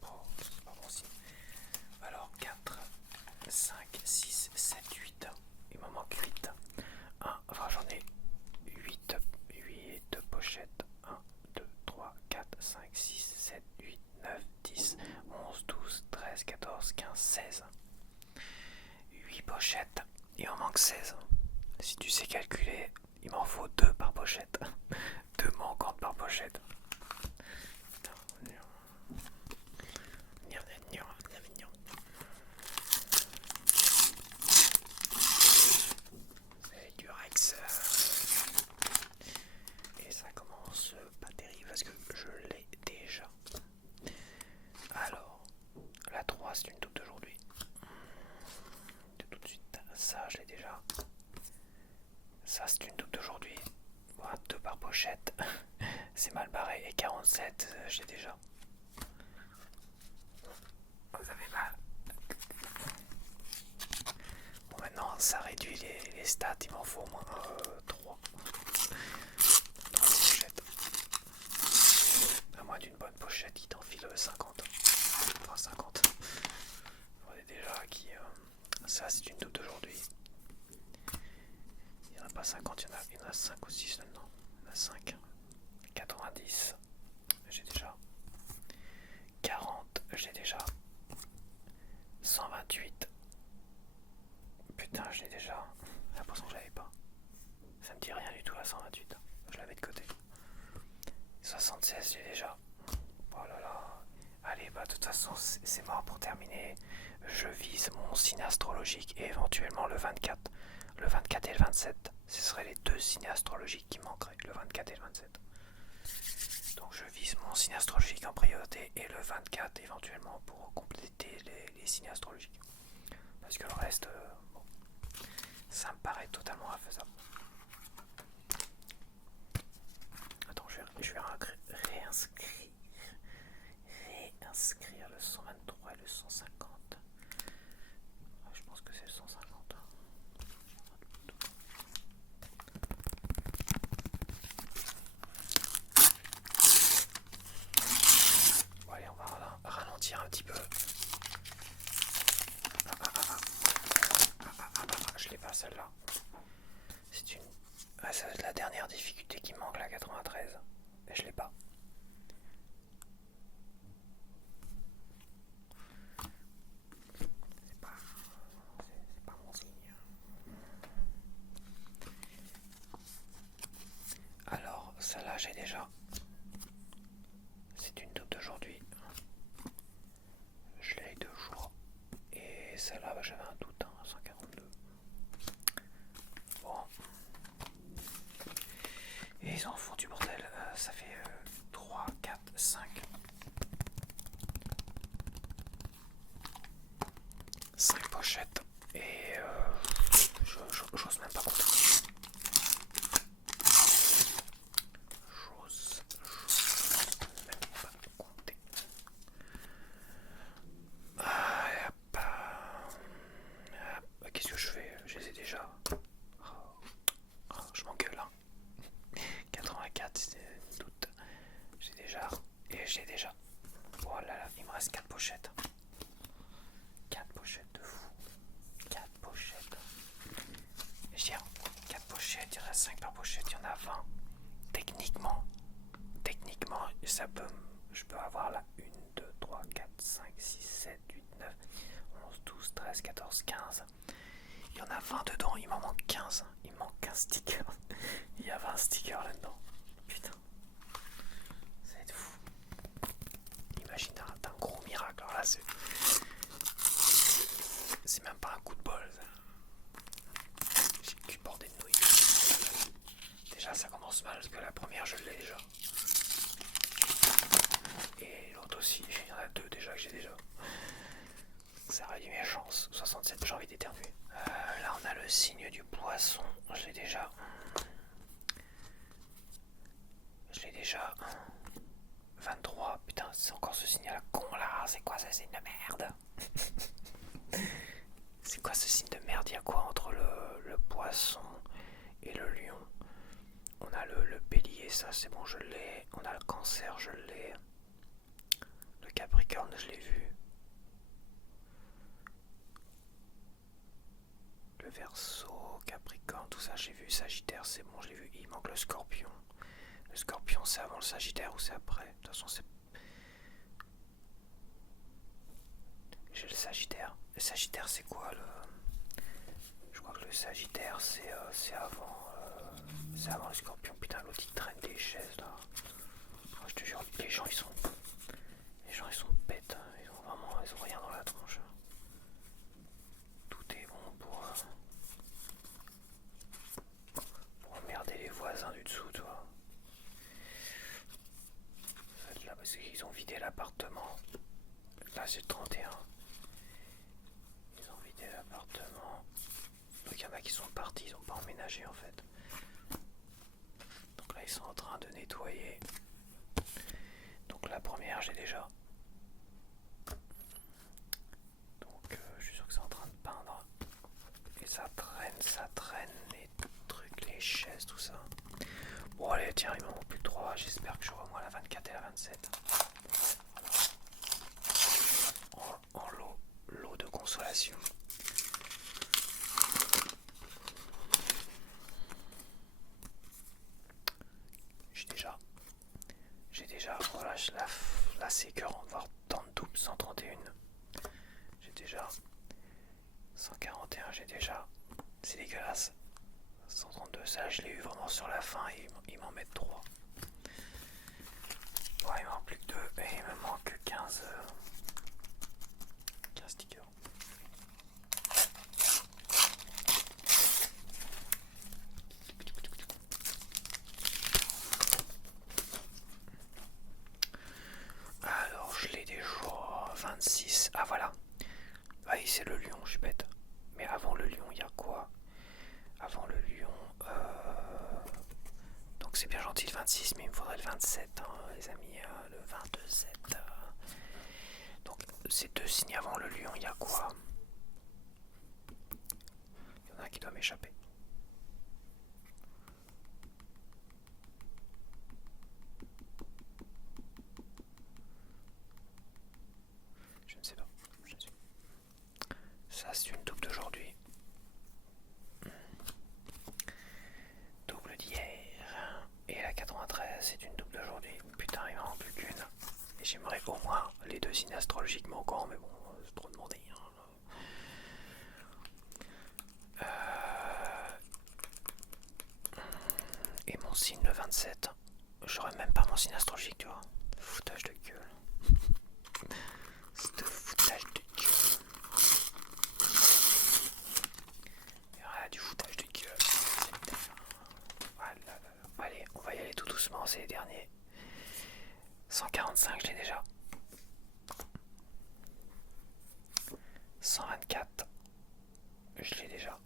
Oh, c'est pas bon signe. Alors 4, 5, 6, 7, 8. Il m'en manque 8. Enfin j'en ai 8 pochettes. 1, 2, 3, 4, 5, 6, 7, 8, 9, 10, 11, 12, 13, 14, 15, 16. 8 pochettes. Il en manque 16. Si tu sais calculer, il m'en faut 2 par pochette. 2 manquantes par pochette. C'est du Rex. Et ça commence pas terrible parce que je l'ai déjà. Alors, la 3 c'est une double d'aujourd'hui. Tout de suite, ça je l'ai déjà. Ça c'est une double d'aujourd'hui. Voilà, 2 par pochette. C'est mal barré. Et 47, j'ai déjà. Vous avez mal. Bon, maintenant ça réduit les stats. Il m'en faut au moins 3. 3 pochettes. À moins d'une bonne pochette, il t'enfile 50. Enfin 50. Vous voyez déjà qui. Ça c'est une double d'aujourd'hui. Il n'y en a pas 50, il y en a 5 ou 6 maintenant. Il y en a 5. 90, j'ai déjà. 40, j'ai déjà. 128. Putain, je l'ai déjà. J'ai l'impression que je l'avais pas. Ça me dit rien du tout à 128. Je l'avais de côté. 76, j'ai déjà. Oh là là. Allez, bah de toute façon, c'est mort pour terminer. Je vise mon signe astrologique et éventuellement le 24. Le 24 et le 27. Ce seraient les 2 signes astrologiques qui manqueraient. Le 24 et le 27. Donc je vise mon signe astrologique en priorité et le 24 éventuellement pour compléter les signes astrologiques. Parce que le reste, bon, ça me paraît totalement infaisable. Attends, je vais réinscrire le 123 et le 150. Je pense que c'est le 150. Bon allez, on va ralentir un petit peu. Je l'ai pas celle-là. C'est une. Ah, ça va être la dernière difficulté qui manque, la 93. Et je l'ai pas. C'est pas mon signe. Alors, celle-là j'ai déjà. C'est une double d'aujourd'hui. Je l'ai 2 jours. Et celle-là, bah, j'avais un doute, 142. Bon. Et ils en font du bordel. Ça fait 3, 4, 5. 5 pochettes. Et j'ose même pas compter. J'ose même pas compter. Qu'est-ce que je fais? Je les ai déjà. Je m'engueule. 84, c'est une doute. J'ai déjà. Et j'ai déjà. Oh là là, il me reste 4 pochettes. 4 pochettes de fou. 4 pochettes. Je dis 4 pochettes, il y en a 5 par pochette, il y en a 20. Techniquement, ça peut. Je peux avoir là 1, 2, 3, 4, 5, 6, 7, 8, 9, 11, 12, 13, 14, 15. Il y en a 20 dedans, il m'en manque 15. Il me manque 15 stickers. Il y a 20 stickers là-dedans. Putain. Ça va être fou. Imagine un gros miracle. Alors là, c'est même pas un coup de bol. J'ai le cul bordé de nouilles. Déjà, ça commence mal parce que la première, je l'ai déjà. Et l'autre aussi. Il y en a 2 déjà que j'ai déjà. Ça réduit mes chances. 67, j'ai envie d'éternuer. Là, on a le signe du poisson. Je l'ai déjà. 23, putain, c'est encore ce signe à la con là, c'est quoi ce signe de merde? C'est quoi ce signe de merde? Il y a quoi entre le poisson et le lion? On a le bélier, ça c'est bon, je l'ai. On a le cancer, je l'ai. Le capricorne, je l'ai vu. Le verseau, capricorne, tout ça j'ai vu. Sagittaire, c'est bon, je l'ai vu. Il manque le scorpion. Le scorpion, c'est avant le sagittaire ou c'est après? De toute façon, c'est... J'ai le sagittaire. Le sagittaire, c'est quoi le... Je crois que le sagittaire, c'est avant le scorpion. Putain, l'autre il traîne des chaises là. Oh, je te jure, les gens ils sont bêtes. Hein. Ils ont rien dans la tronche. Tout est bon pour emmerder les voisins du dessous, toi. Là, parce qu'ils ont vidé l'appartement. Là, c'est le 31. Ils ont vidé l'appartement. Donc, il y en a qui sont partis, ils n'ont pas emménagé en fait. Donc là, ils sont en train de nettoyer. Donc, la première, j'ai déjà. Donc, je suis sûr que c'est en train de peindre. Et ça traîne les trucs, les chaises, tout ça. Bon, allez, tiens, il m'en manque plus de 3. J'espère que j'aurai au moins la 24 et la 27. En lot de consolation. J'ai déjà, voilà, là c'est écœurant de voir tant de doubles, 131. J'ai déjà 141, j'ai déjà, c'est dégueulasse. 132, ça je l'ai eu vraiment sur la fin et ils m'en mettent 3. Bon, il me manque plus que 2 et il me manque 15 stickers. Alors je l'ai déjà 26. Ah voilà. Ah oui, c'est le lion, je suis bête. Mais avant le lion, il y a quoi? Avant le lion, donc c'est bien gentil le 26, mais il me faudrait le 27, hein, les amis, le 27. Donc ces deux signes avant le lion, il y a quoi? Il y en a un qui doit m'échapper. Je ne sais pas. Ça, c'est une double d'aujourd'hui. Double d'hier. Et la 93, c'est une double d'aujourd'hui. Putain, il m'en manque plus qu'une. Et j'aimerais au moins les deux signes astrologiques manquants, mais bon, c'est trop demandé. Hein. Et mon signe le 27. J'aurais même pas mon signe astrologique, tu vois. Foutage de gueule. C'est de foutage de gueule. Ah, du foutage de gueule. Voilà. Allez, on va y aller tout doucement, c'est les derniers. 145, je l'ai déjà. 124, je l'ai déjà.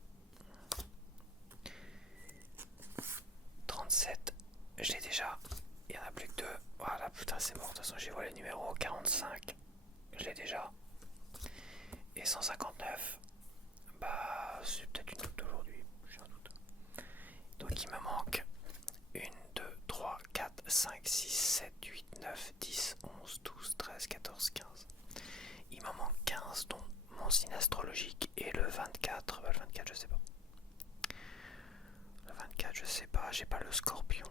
37, je l'ai déjà. Il n'y en a plus que 2. Voilà, putain, c'est mort. De toute façon, j'ai volé le numéro 45. Je l'ai déjà. Et 159, bah, c'est peut-être une double d'aujourd'hui. J'ai un doute. Donc, il me manque 1, 2, 3, 4, 5, 6, 7, 8, 9, 10, 11, 12, 13, 14, 15. Il m'en manque 15, dont mon signe astrologique et le 24. Bah, le 24, je sais pas. Le 24, je sais pas. J'ai pas le scorpion.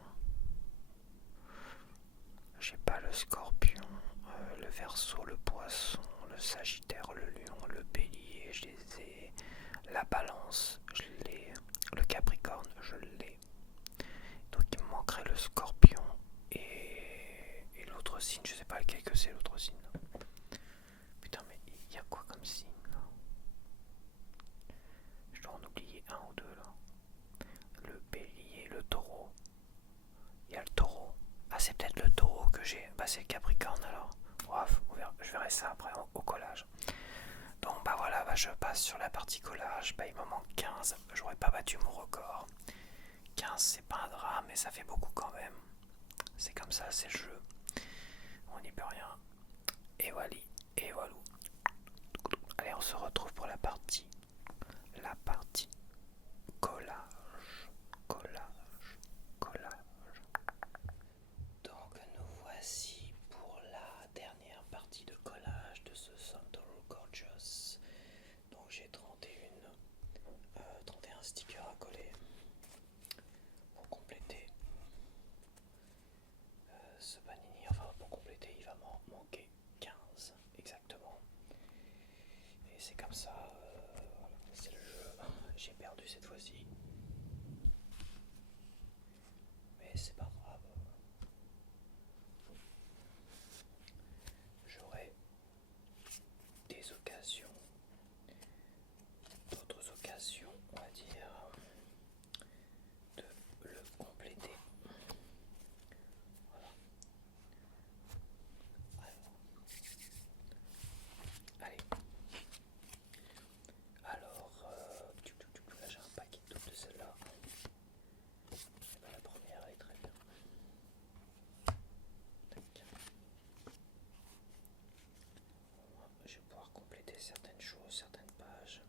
Le verseau, le poisson, le sagittaire, le lion, le bélier, je les ai. La balance, je l'ai. Le capricorne, je l'ai. Donc il me manquerait le scorpion et l'autre signe, je sais pas lequel que c'est l'autre signe. Putain, mais il y a quoi comme signe là? Je dois en oublier un ou deux là. Le bélier, le taureau. Il y a le taureau. Ah, c'est peut-être le taureau que j'ai. Bah, c'est le capricorne alors. Bref, je verrai ça après au collage. Donc, bah voilà, bah, je passe sur la partie collage. Bah, il me manque 15. J'aurais pas battu mon record. 15, c'est pas un drame, mais ça fait beaucoup quand même. C'est comme ça, c'est le jeu. n'y peut rien. Et voilà, et voilà. Allez, on se retrouve pour la partie collage, collage, collage. Donc nous voici pour la dernière partie de collage de ce Santoro Gorgeous. Donc j'ai 31 stickers à coller pour compléter ce panini. Enfin pour compléter il va m'en manquer 15 exactement. Et c'est comme ça, voilà, c'est le jeu. J'ai perdu cette fois-ci. Mais c'est pas grave. J'aurai des occasions, d'autres occasions, on va dire, de le compléter. Voilà. Allez. Alors, là j'ai un paquet de toutes de celles-là. La première elle est très bien. Tac. Je vais pouvoir compléter certaines choses, certaines pages.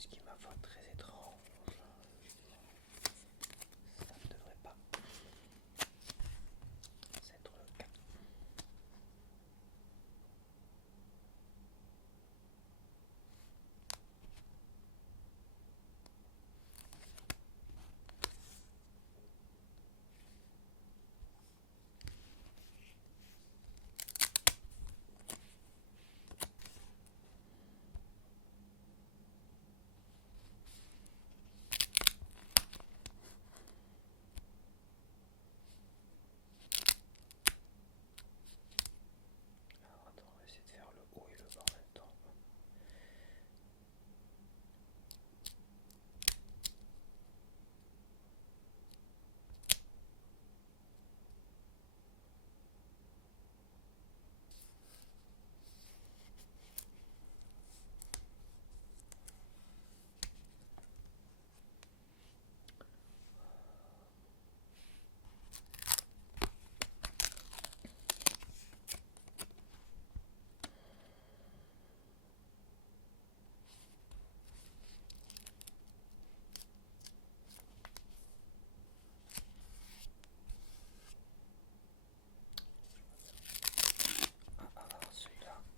Ce qui est ma foi très étrange. Ça ne devrait pas être le cas. Alors attends, on va essayer de faire le haut et le bas en même temps.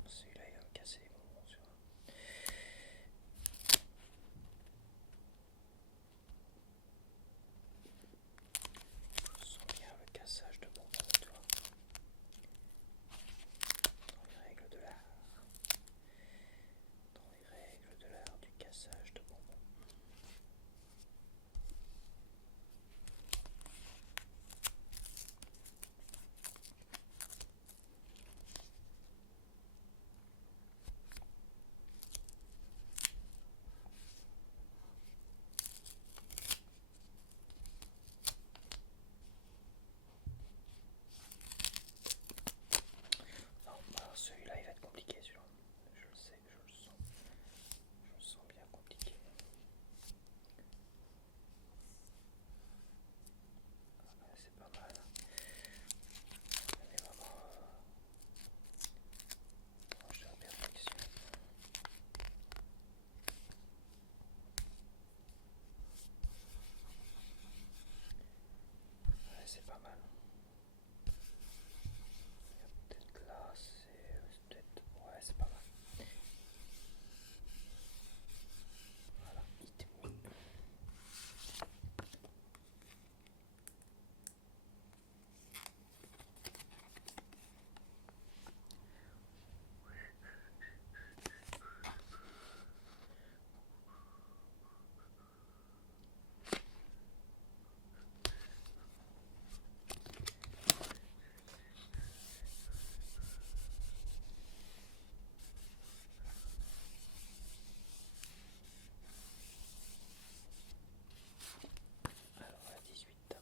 Celui-là il va me casser les bonbons, tu vois. Je sens bien le cassage de bonbons, tu vois. Dans les règles de l'art. Dans les règles de l'art du cassage de bonbons. Non, alors celui-là il va être compliqué, celui-là. Je le sais, je le sens. Je le sens bien compliqué. Ouais, c'est pas mal. On est vraiment proche de la perfection. Ouais, c'est pas mal. Peut-être là, c'est peut-être. Ouais, c'est pas mal. Voilà, hit me. Alors, à 18.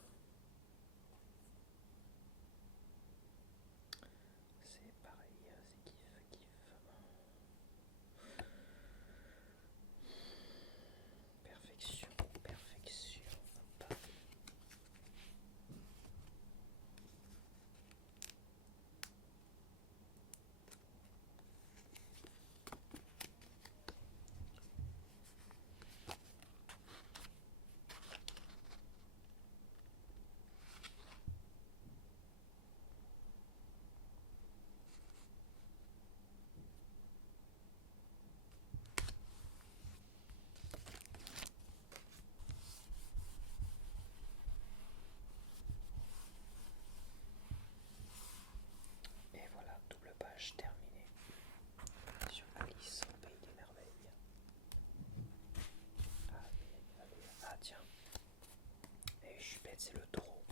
C'est pareil, c'est kiff, kiff. Perfection, perfection. Hop. Et voilà, double page terminée sur Alice au pays des merveilles. Allez, allez, ah tiens, et je suis bête, c'est le taureau.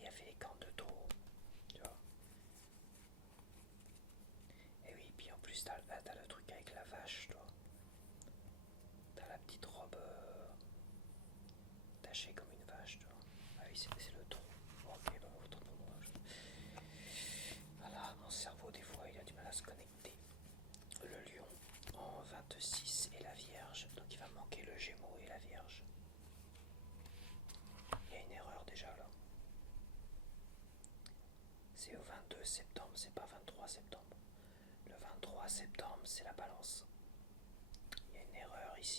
Il a fait les cornes de taureau, tu vois. Et oui, puis en plus t'as le truc avec la vache, toi. T'as la petite robe tachée comme une vache, tu vois. Ah oui, c'est le taureau. Ok, bah autant pour moi. Voilà, mon cerveau des fois il a du mal à se connecter. Le lion en 26 et la vierge, donc il va manquer le gémeau et la vierge. Il y a une erreur déjà là. C'est au 22 septembre, c'est pas 23 septembre. Le 23 septembre, c'est la balance. Il y a une erreur ici.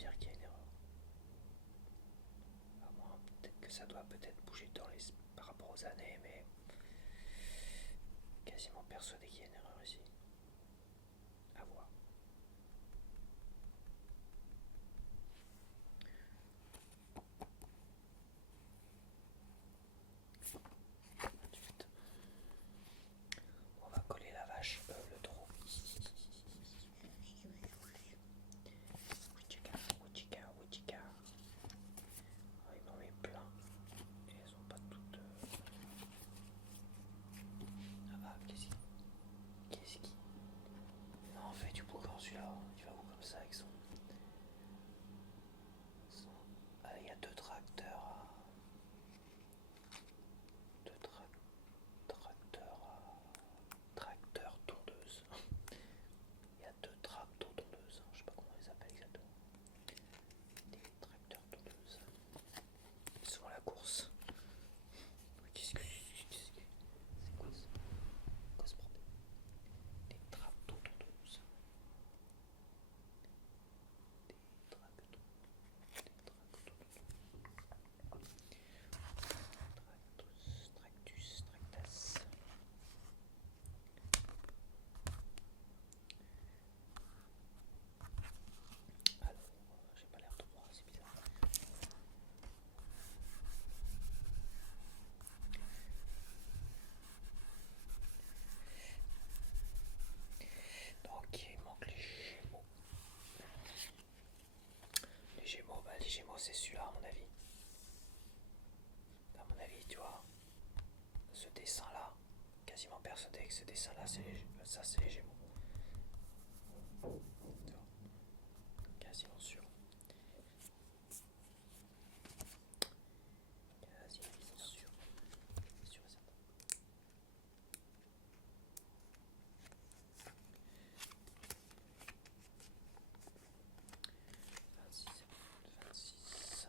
dire qu'il y a une erreur. À moins, peut-être que ça doit peut-être bouger par rapport aux années, mais quasiment persuadé qu'il y a une erreur ici. À voir. On va coller la vache, le trou. Wichika. Ah, il m'en met plein. Et elles sont pas toutes. Ah, qu'est-ce qui. Non, en fait, du boucan celui-là. Il va où comme ça avec son. Ah, il y a deux tracteurs. Deux tracteurs tondeuses. Il y a deux tracteurs tondeuses. Je sais pas comment ils s'appellent exactement. Des tracteurs tondeuses. Ils sont à la course. C'est quoi ça? Quoi ce bordel? Des tracteurs tondeuses. Tractus. Alors, j'ai pas l'air droit, c'est bizarre. Donc il manque les Gémeaux. Les Gémeaux c'est celui-là à mon avis. À mon avis, tu vois, ce dessin-là, quasiment persuadé que ce dessin-là, c'est les Gémeaux. Tu vois, quasiment sûr. Quasiment sûr. Sûr et certain. 26.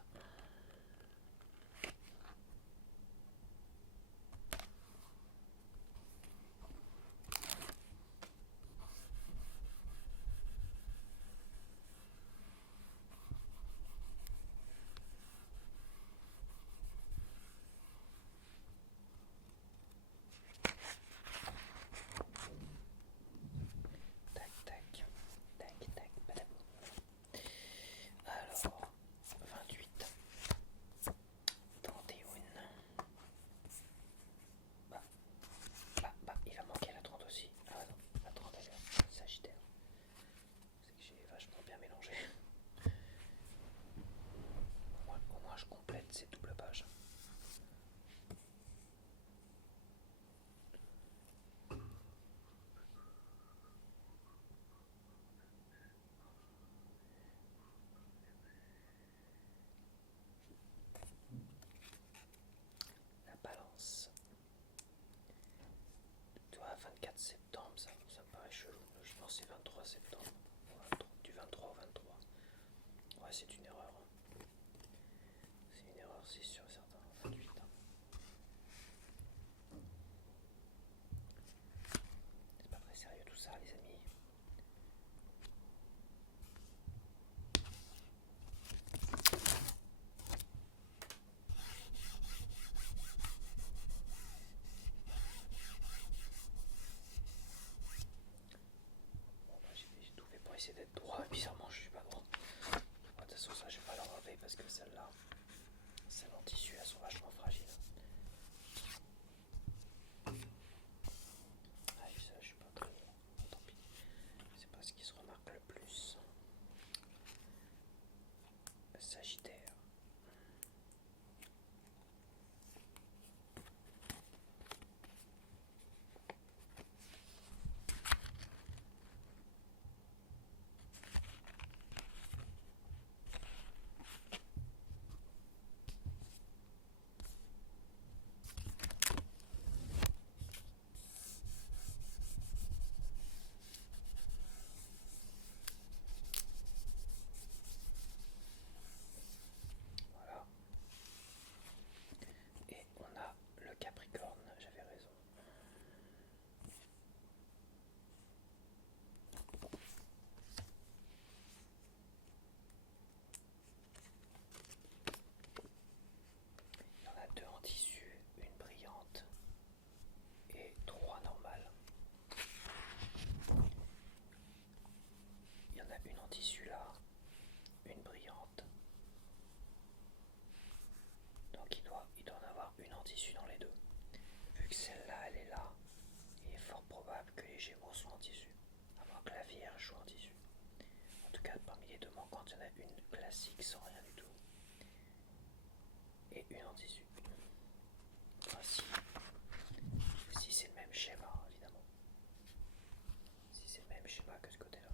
Tac, badaboum. Alors, 28. 31. Il va manquer la 30 aussi. Ah non, la 30 elle est Sagittaire. C'est que j'ai vachement bien mélangé. Au moins je complète ces doubles pages. La balance. Toi, 24 septembre, ça me paraît chelou. Je pense que c'est 23 septembre. Du 23 au 23. Ouais, c'est une erreur. C'est une erreur, c'est sûr et certain. 28. C'est pas très sérieux tout ça, les amis. Bon, bah, j'ai tout fait pour essayer d'être droit. Bizarrement, je suis pas droit. De toute façon, ça, je vais pas l'enlever parce que celle-là, celles en tissu, elles sont vachement fragiles. Ah, ça, je suis pas très bon. Tant pis. C'est pas ce qui se remarque le plus. Sagittaire. tout cas, parmi les deux manquantes, il y en a une classique sans rien du tout. Et une en tissu. Enfin, si c'est le même schéma, évidemment. Si c'est le même schéma que ce côté-là.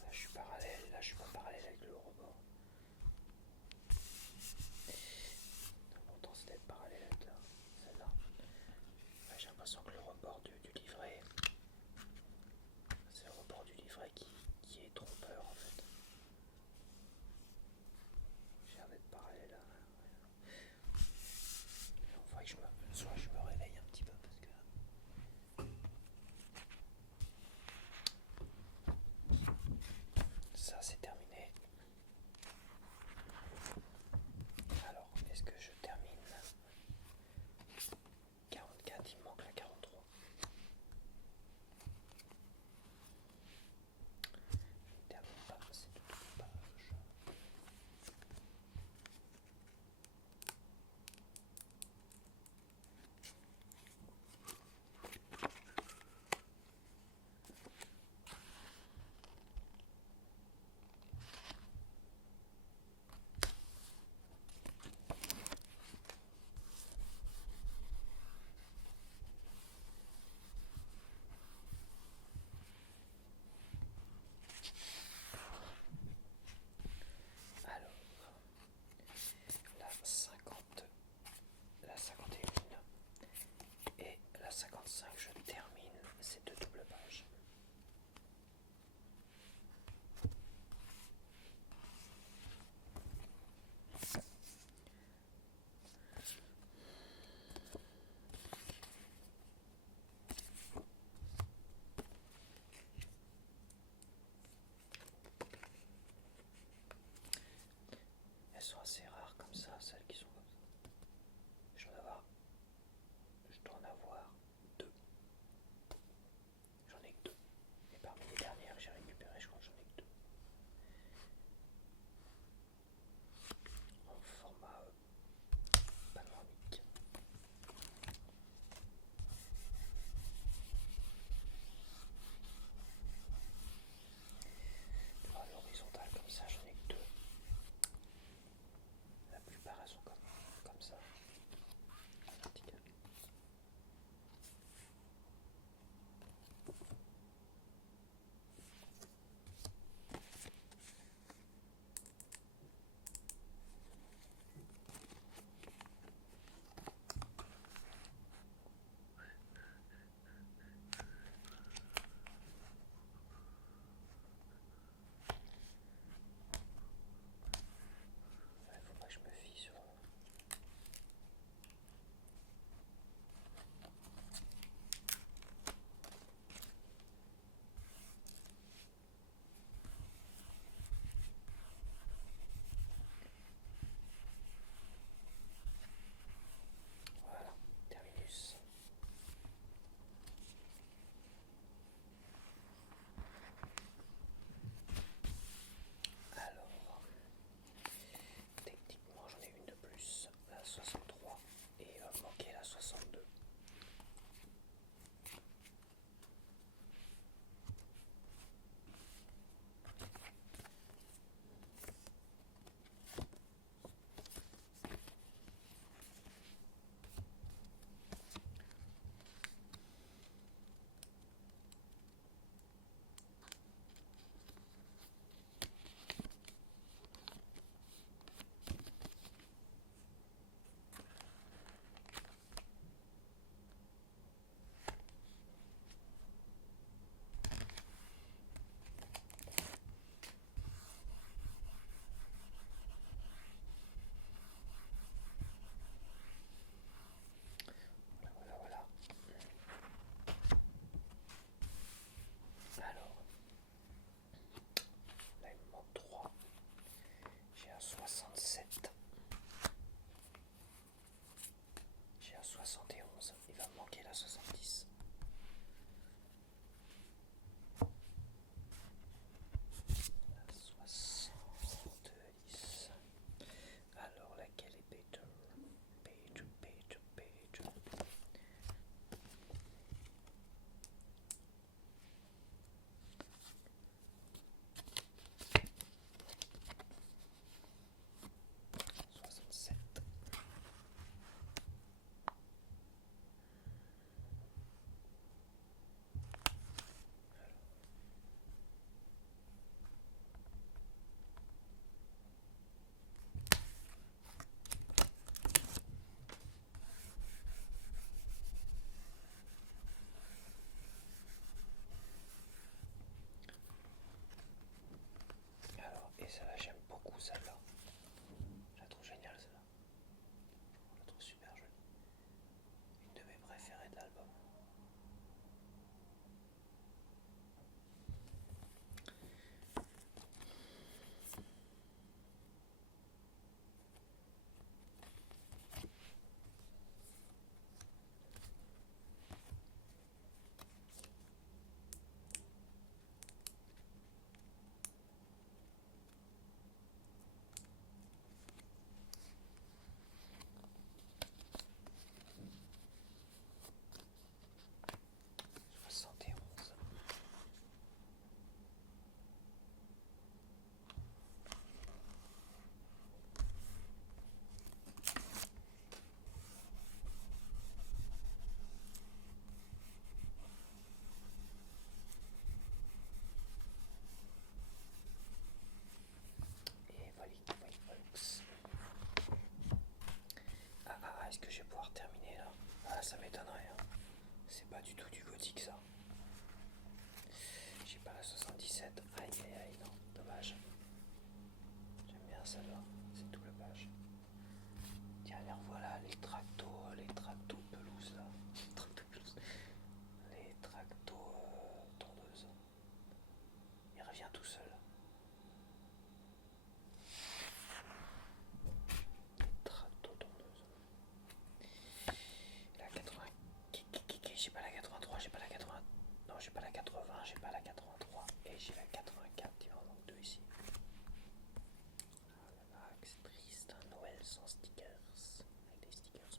Là, je suis parallèle, là, je suis pas parallèle avec le rebord. L'important, c'est d'être parallèle avec celle-là. Ouais, j'ai l'impression que le rebord du livret, c'est le rebord du livret qui est trompeur en fait. J'ai l'air d'être parallèle là. Il faudrait que soit je me réveille un petit peu parce que ça c'est terminé. Alors, est-ce que je termine 44, il me manque la 43. Je ne termine pas, c'est toute une page. Alors, la 50, la 51 et la 55, je termine ces deux doubles pages. Elles sont assez rares comme ça, celles qui sont comme ça. Je dois en avoir deux. J'en ai que deux. Et parmi les dernières que j'ai récupérées, je crois que j'en ai que deux. En format panoramique. À l'horizontale comme ça, j'en ai que deux. celle-là, j'aime beaucoup celle-là. Je la trouve géniale celle-là. Je la trouve super jolie. Une de mes préférées de l'album. Est-ce que je vais pouvoir terminer là? Ah, ça m'étonnerait. Hein. C'est pas du tout du gothique ça. J'ai pas la 77. Aïe aïe aïe, non, dommage. J'aime bien celle-là, c'est double page. Tiens, les revoilà, les tractos pelouse là. Les tractos tondeuses. Il revient tout seul. Tractos tondeuses. La 80. J'ai pas la 83, j'ai pas la 80. Non, j'ai pas la 80, j'ai pas la 83 et j'ai la 84. Il en manque deux ici. Ah là là, c'est triste, un Noël sans stickers. Avec des stickers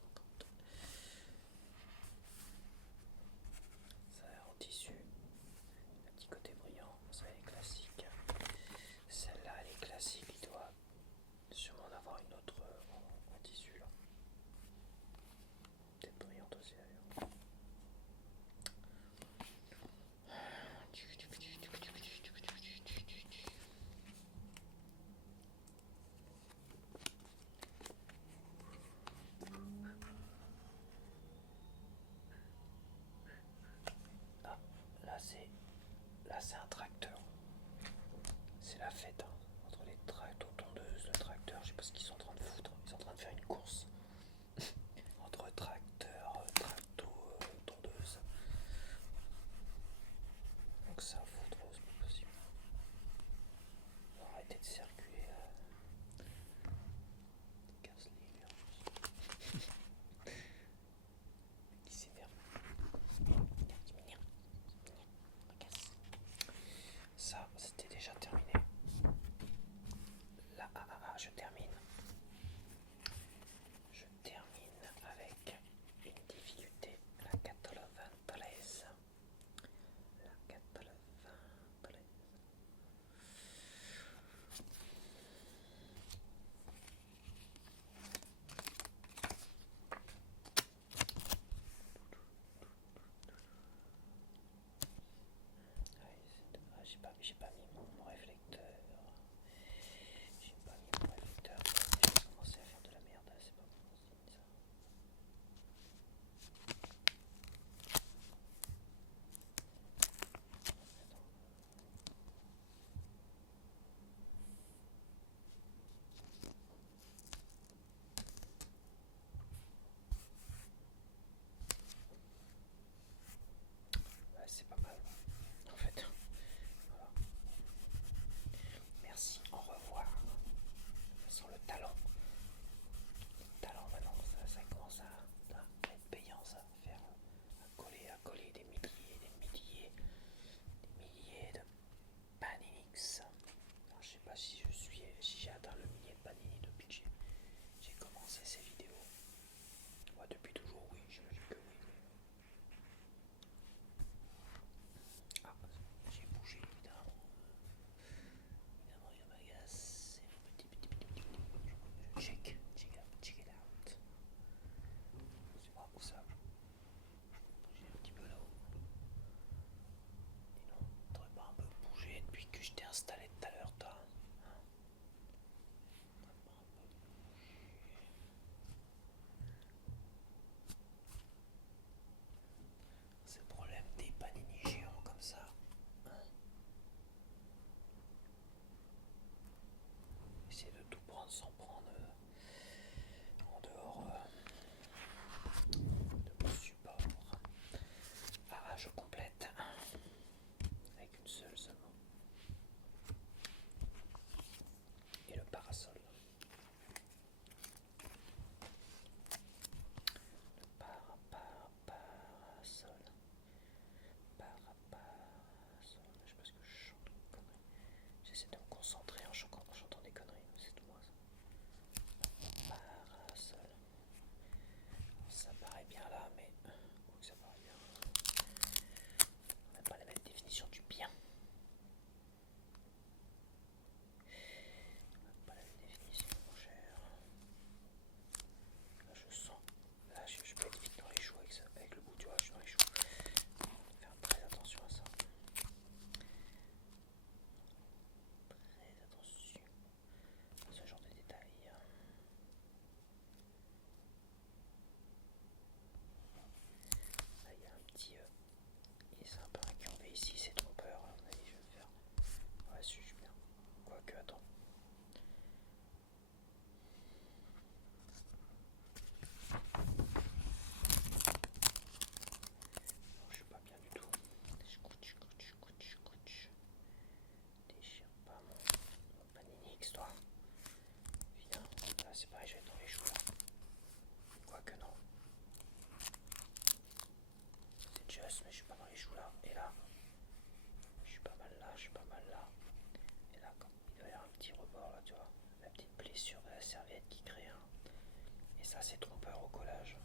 sur la serviette qui crée un. Et ça, c'est trompeur au collage.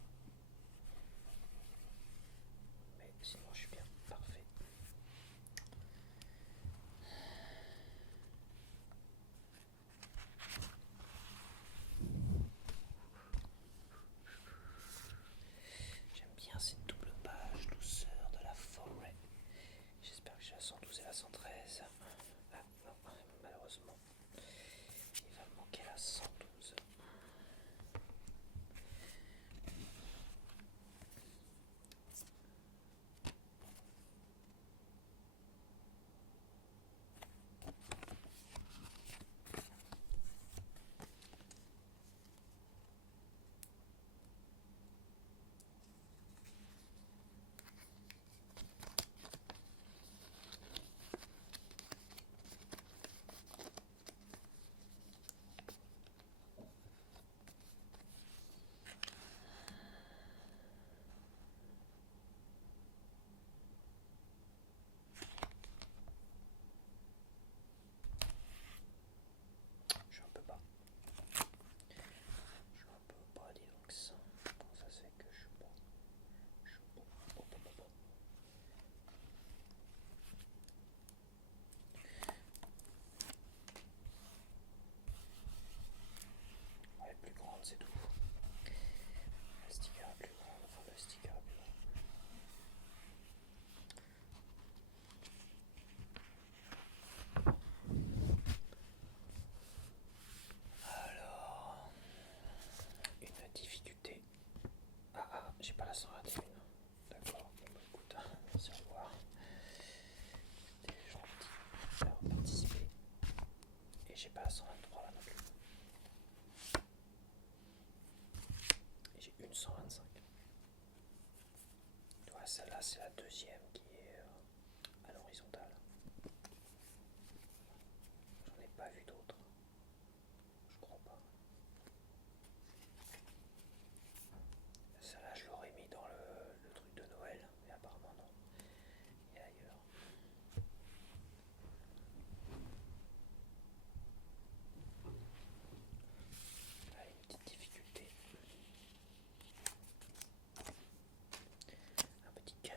Mais sinon, je suis bien. Parfait. J'aime bien cette double page, douceur de la forêt. J'espère que j'ai la 112 et la 113. Ah non, malheureusement, il va me manquer la 112. Je suis un peu bas. Je suis un peu bas, dis donc ça. Comment ça se fait que je suis bas? Je suis bas. Oh, oh, oh, oh. Elle est plus grande, c'est tout. Le sticker est plus grand, enfin le sticker est plus grand. Alors, une difficulté. Ah, j'ai pas la 121. D'accord, bon bah écoute, merci, au revoir. C'était gentil d'avoir participé. Et j'ai pas la 123 là non plus. Et j'ai une 125. Ouais, celle-là c'est la deuxième qui est à l'horizontale. J'en ai pas vu d'autres. Je crois pas. Celle-là je l'aurais mis dans le truc de Noël, mais apparemment non. Il est ailleurs. Allez, une petite difficulté. Un petit cœur.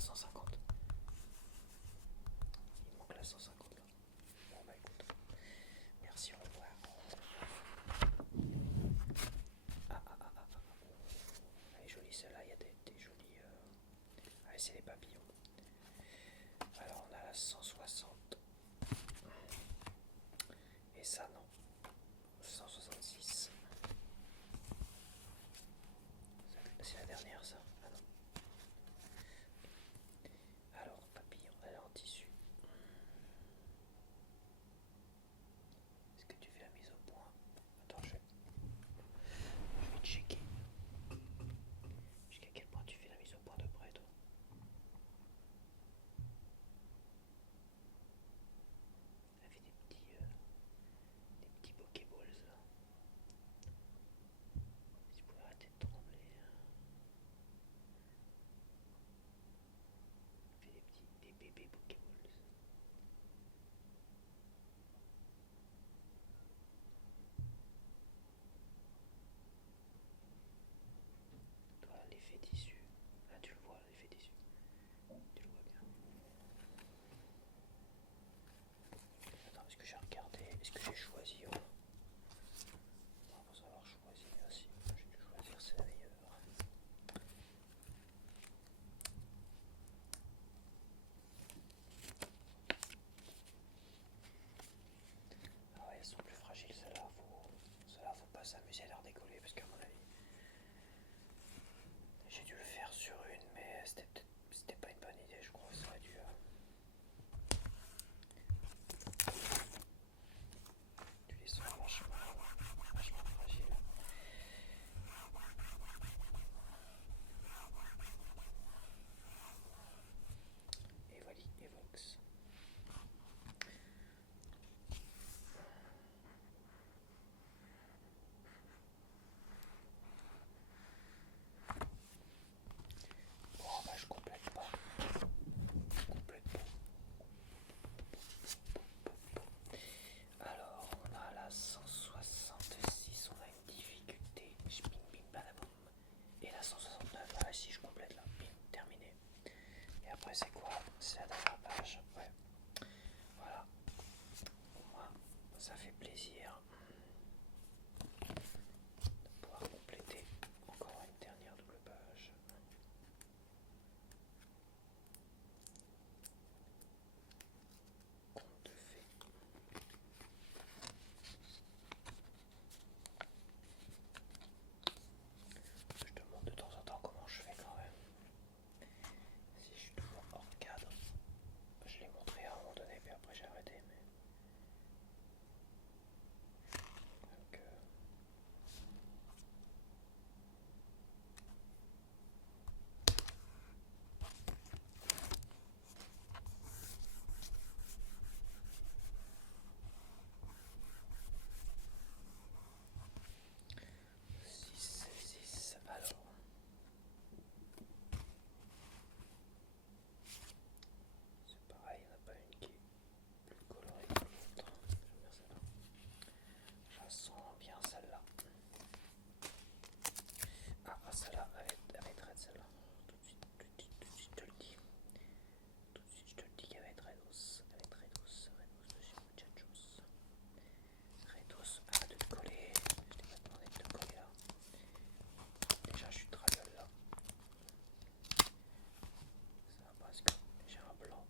150. Il manque la 150 là. Bon bah écoute. Merci, au revoir. Elle est jolie celle-là, il y a des jolis... Ah, c'est les papillons. Alors on a la 160. Et ça non. 166. C'est la dernière ça. Ah non. Alors papillon, elle est en tissu. Est-ce que tu fais la mise au point? Attends, je vais checker. Jusqu'à quel point tu fais la mise au point de près, toi? Elle fait des petits pokéballs là. Si tu pouvais arrêter de trembler. Elle fait des bébés pokéballs. Toi, l'effet tissu. Là, tu le vois, l'effet tissu. Tu le vois bien. Attends, est-ce que j'ai regardé? Est-ce que j'ai choisi? On va savoir choisir. Ah si, j'ai dû choisir, c'est la meilleure. Ah ouais, elles sont plus fragiles, celles-là. Faut pas s'amuser à leur décoller parce qu'à mon avis, j'ai dû le faire sur une, mais c'était pas une bonne idée, je crois. Ça aurait dû. Tu les sens vachement fragiles. Evoli, Evox. Bon, bah je complète pas. Alors, on a la 166, on a une difficulté. Bing bing badaboum. Et la 169, ah si je complète là, bim, terminé. Et après c'est quoi? C'est la dernière page, ouais. Voilà. Pour moi, ça fait plaisir de pouvoir compléter encore une dernière double page. Conte de fées. Je te montre de temps en temps comment je fais quand même. Si je suis toujours hors cadre, je l'ai montré à un moment donné, puis après j'ai arrêté. Mais... Donc, 6, alors. C'est pareil, il n'y en a pas une qui est plus colorée que l'autre. J'aime bien celle-là. Je la sens bien celle-là. Ah, celle-là, elle va être raide celle-là. Tout de suite, je te le dis. Tout de suite, je te le dis qu'elle va être raidos. Elle va être raidos de chez Muchachos. Raidos, arrête de te coller. Je t'ai pas demandé de te coller là. Déjà, je suis traviole là. Ça va parce que j'ai un blanc.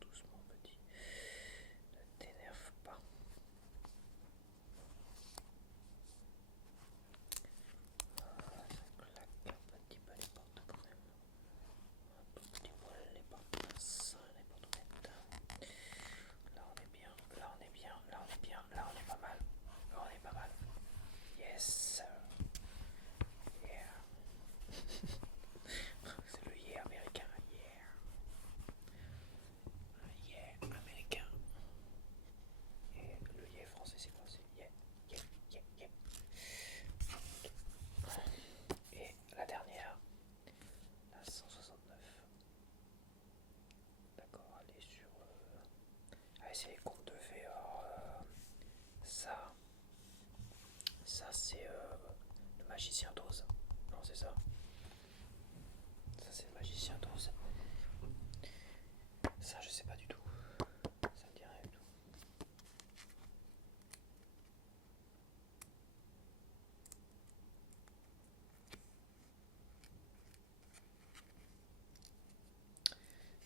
Doucement, petit. Ne t'énerve pas. Ah, ça claque un petit peu les portes quand même. Un tout petit peu les portes. Ça, les portes honnêtes. Là on est bien, là on est bien, là on est bien, là on est pas mal. Là on est pas mal. Yes. Yeah. C'est le Ça c'est le magicien d'Oz. Non, c'est ça. Ça c'est le magicien d'Oz. Ça je sais pas du tout. Ça me dit rien du tout.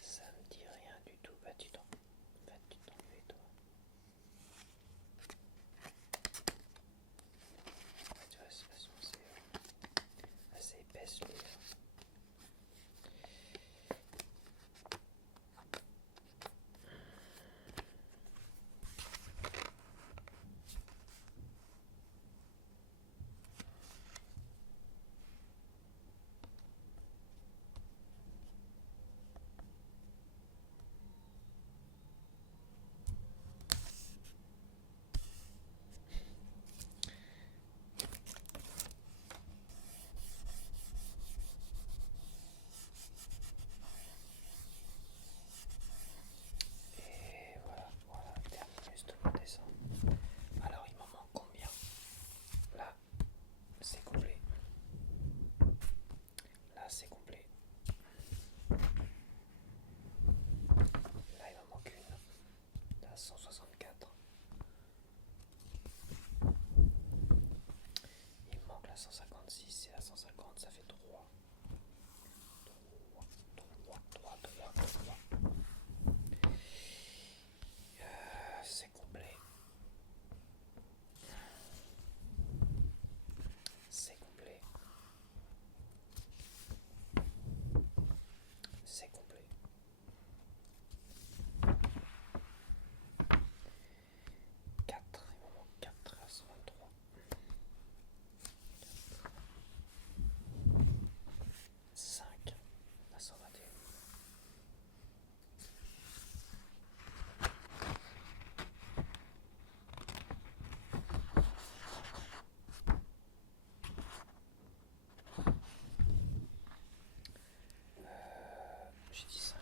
Ça me dit rien du tout. Bah tu t'en fais toi. Tu vois, c'est assez épaisse les. Et voilà, terminus de mon dessin. Alors il m'en manque combien? Là, c'est complet. Là, c'est complet. Là, il m'en manque une. Là, 164. Il me manque la 156 et la 150, ça fait 3. 3. C'est complet. C'est complet. C'est complet. 4, il m'en manque 4 à 123. 5 à 121. 5. J'ai dit 5.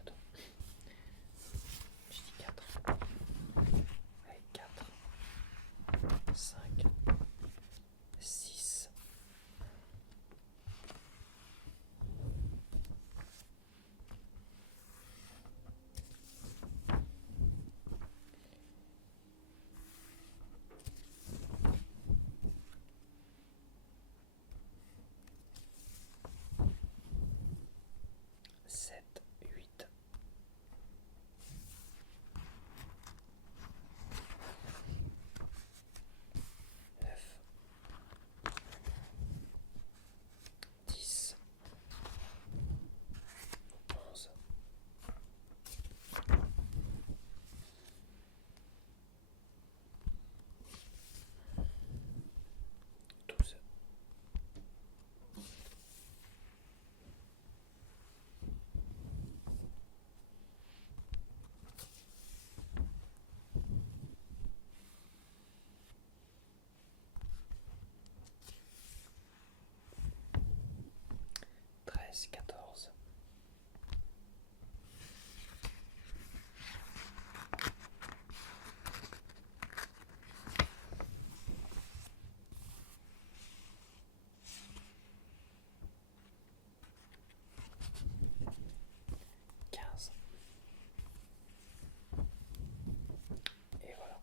Attends. J'ai dit 4. Allez, 4. 5. 6. 7, 8. 9. 10. 11. 12. 13, 14. 15. Et voilà.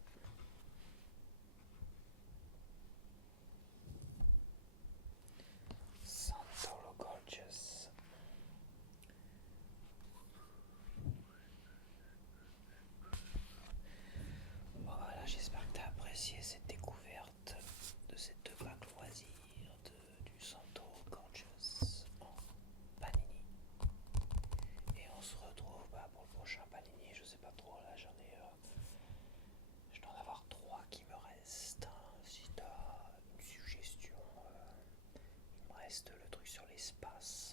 Santolo Gorgeous. Voilà, j'espère que tu as apprécié cette découverte de ces deux bacs loisirs du Santo Gorgeous en Panini. Et on se retrouve pour le prochain Panini. Je sais pas trop, là je dois en avoir 3 qui me restent. Si tu as une suggestion, il me reste le truc sur l'espace.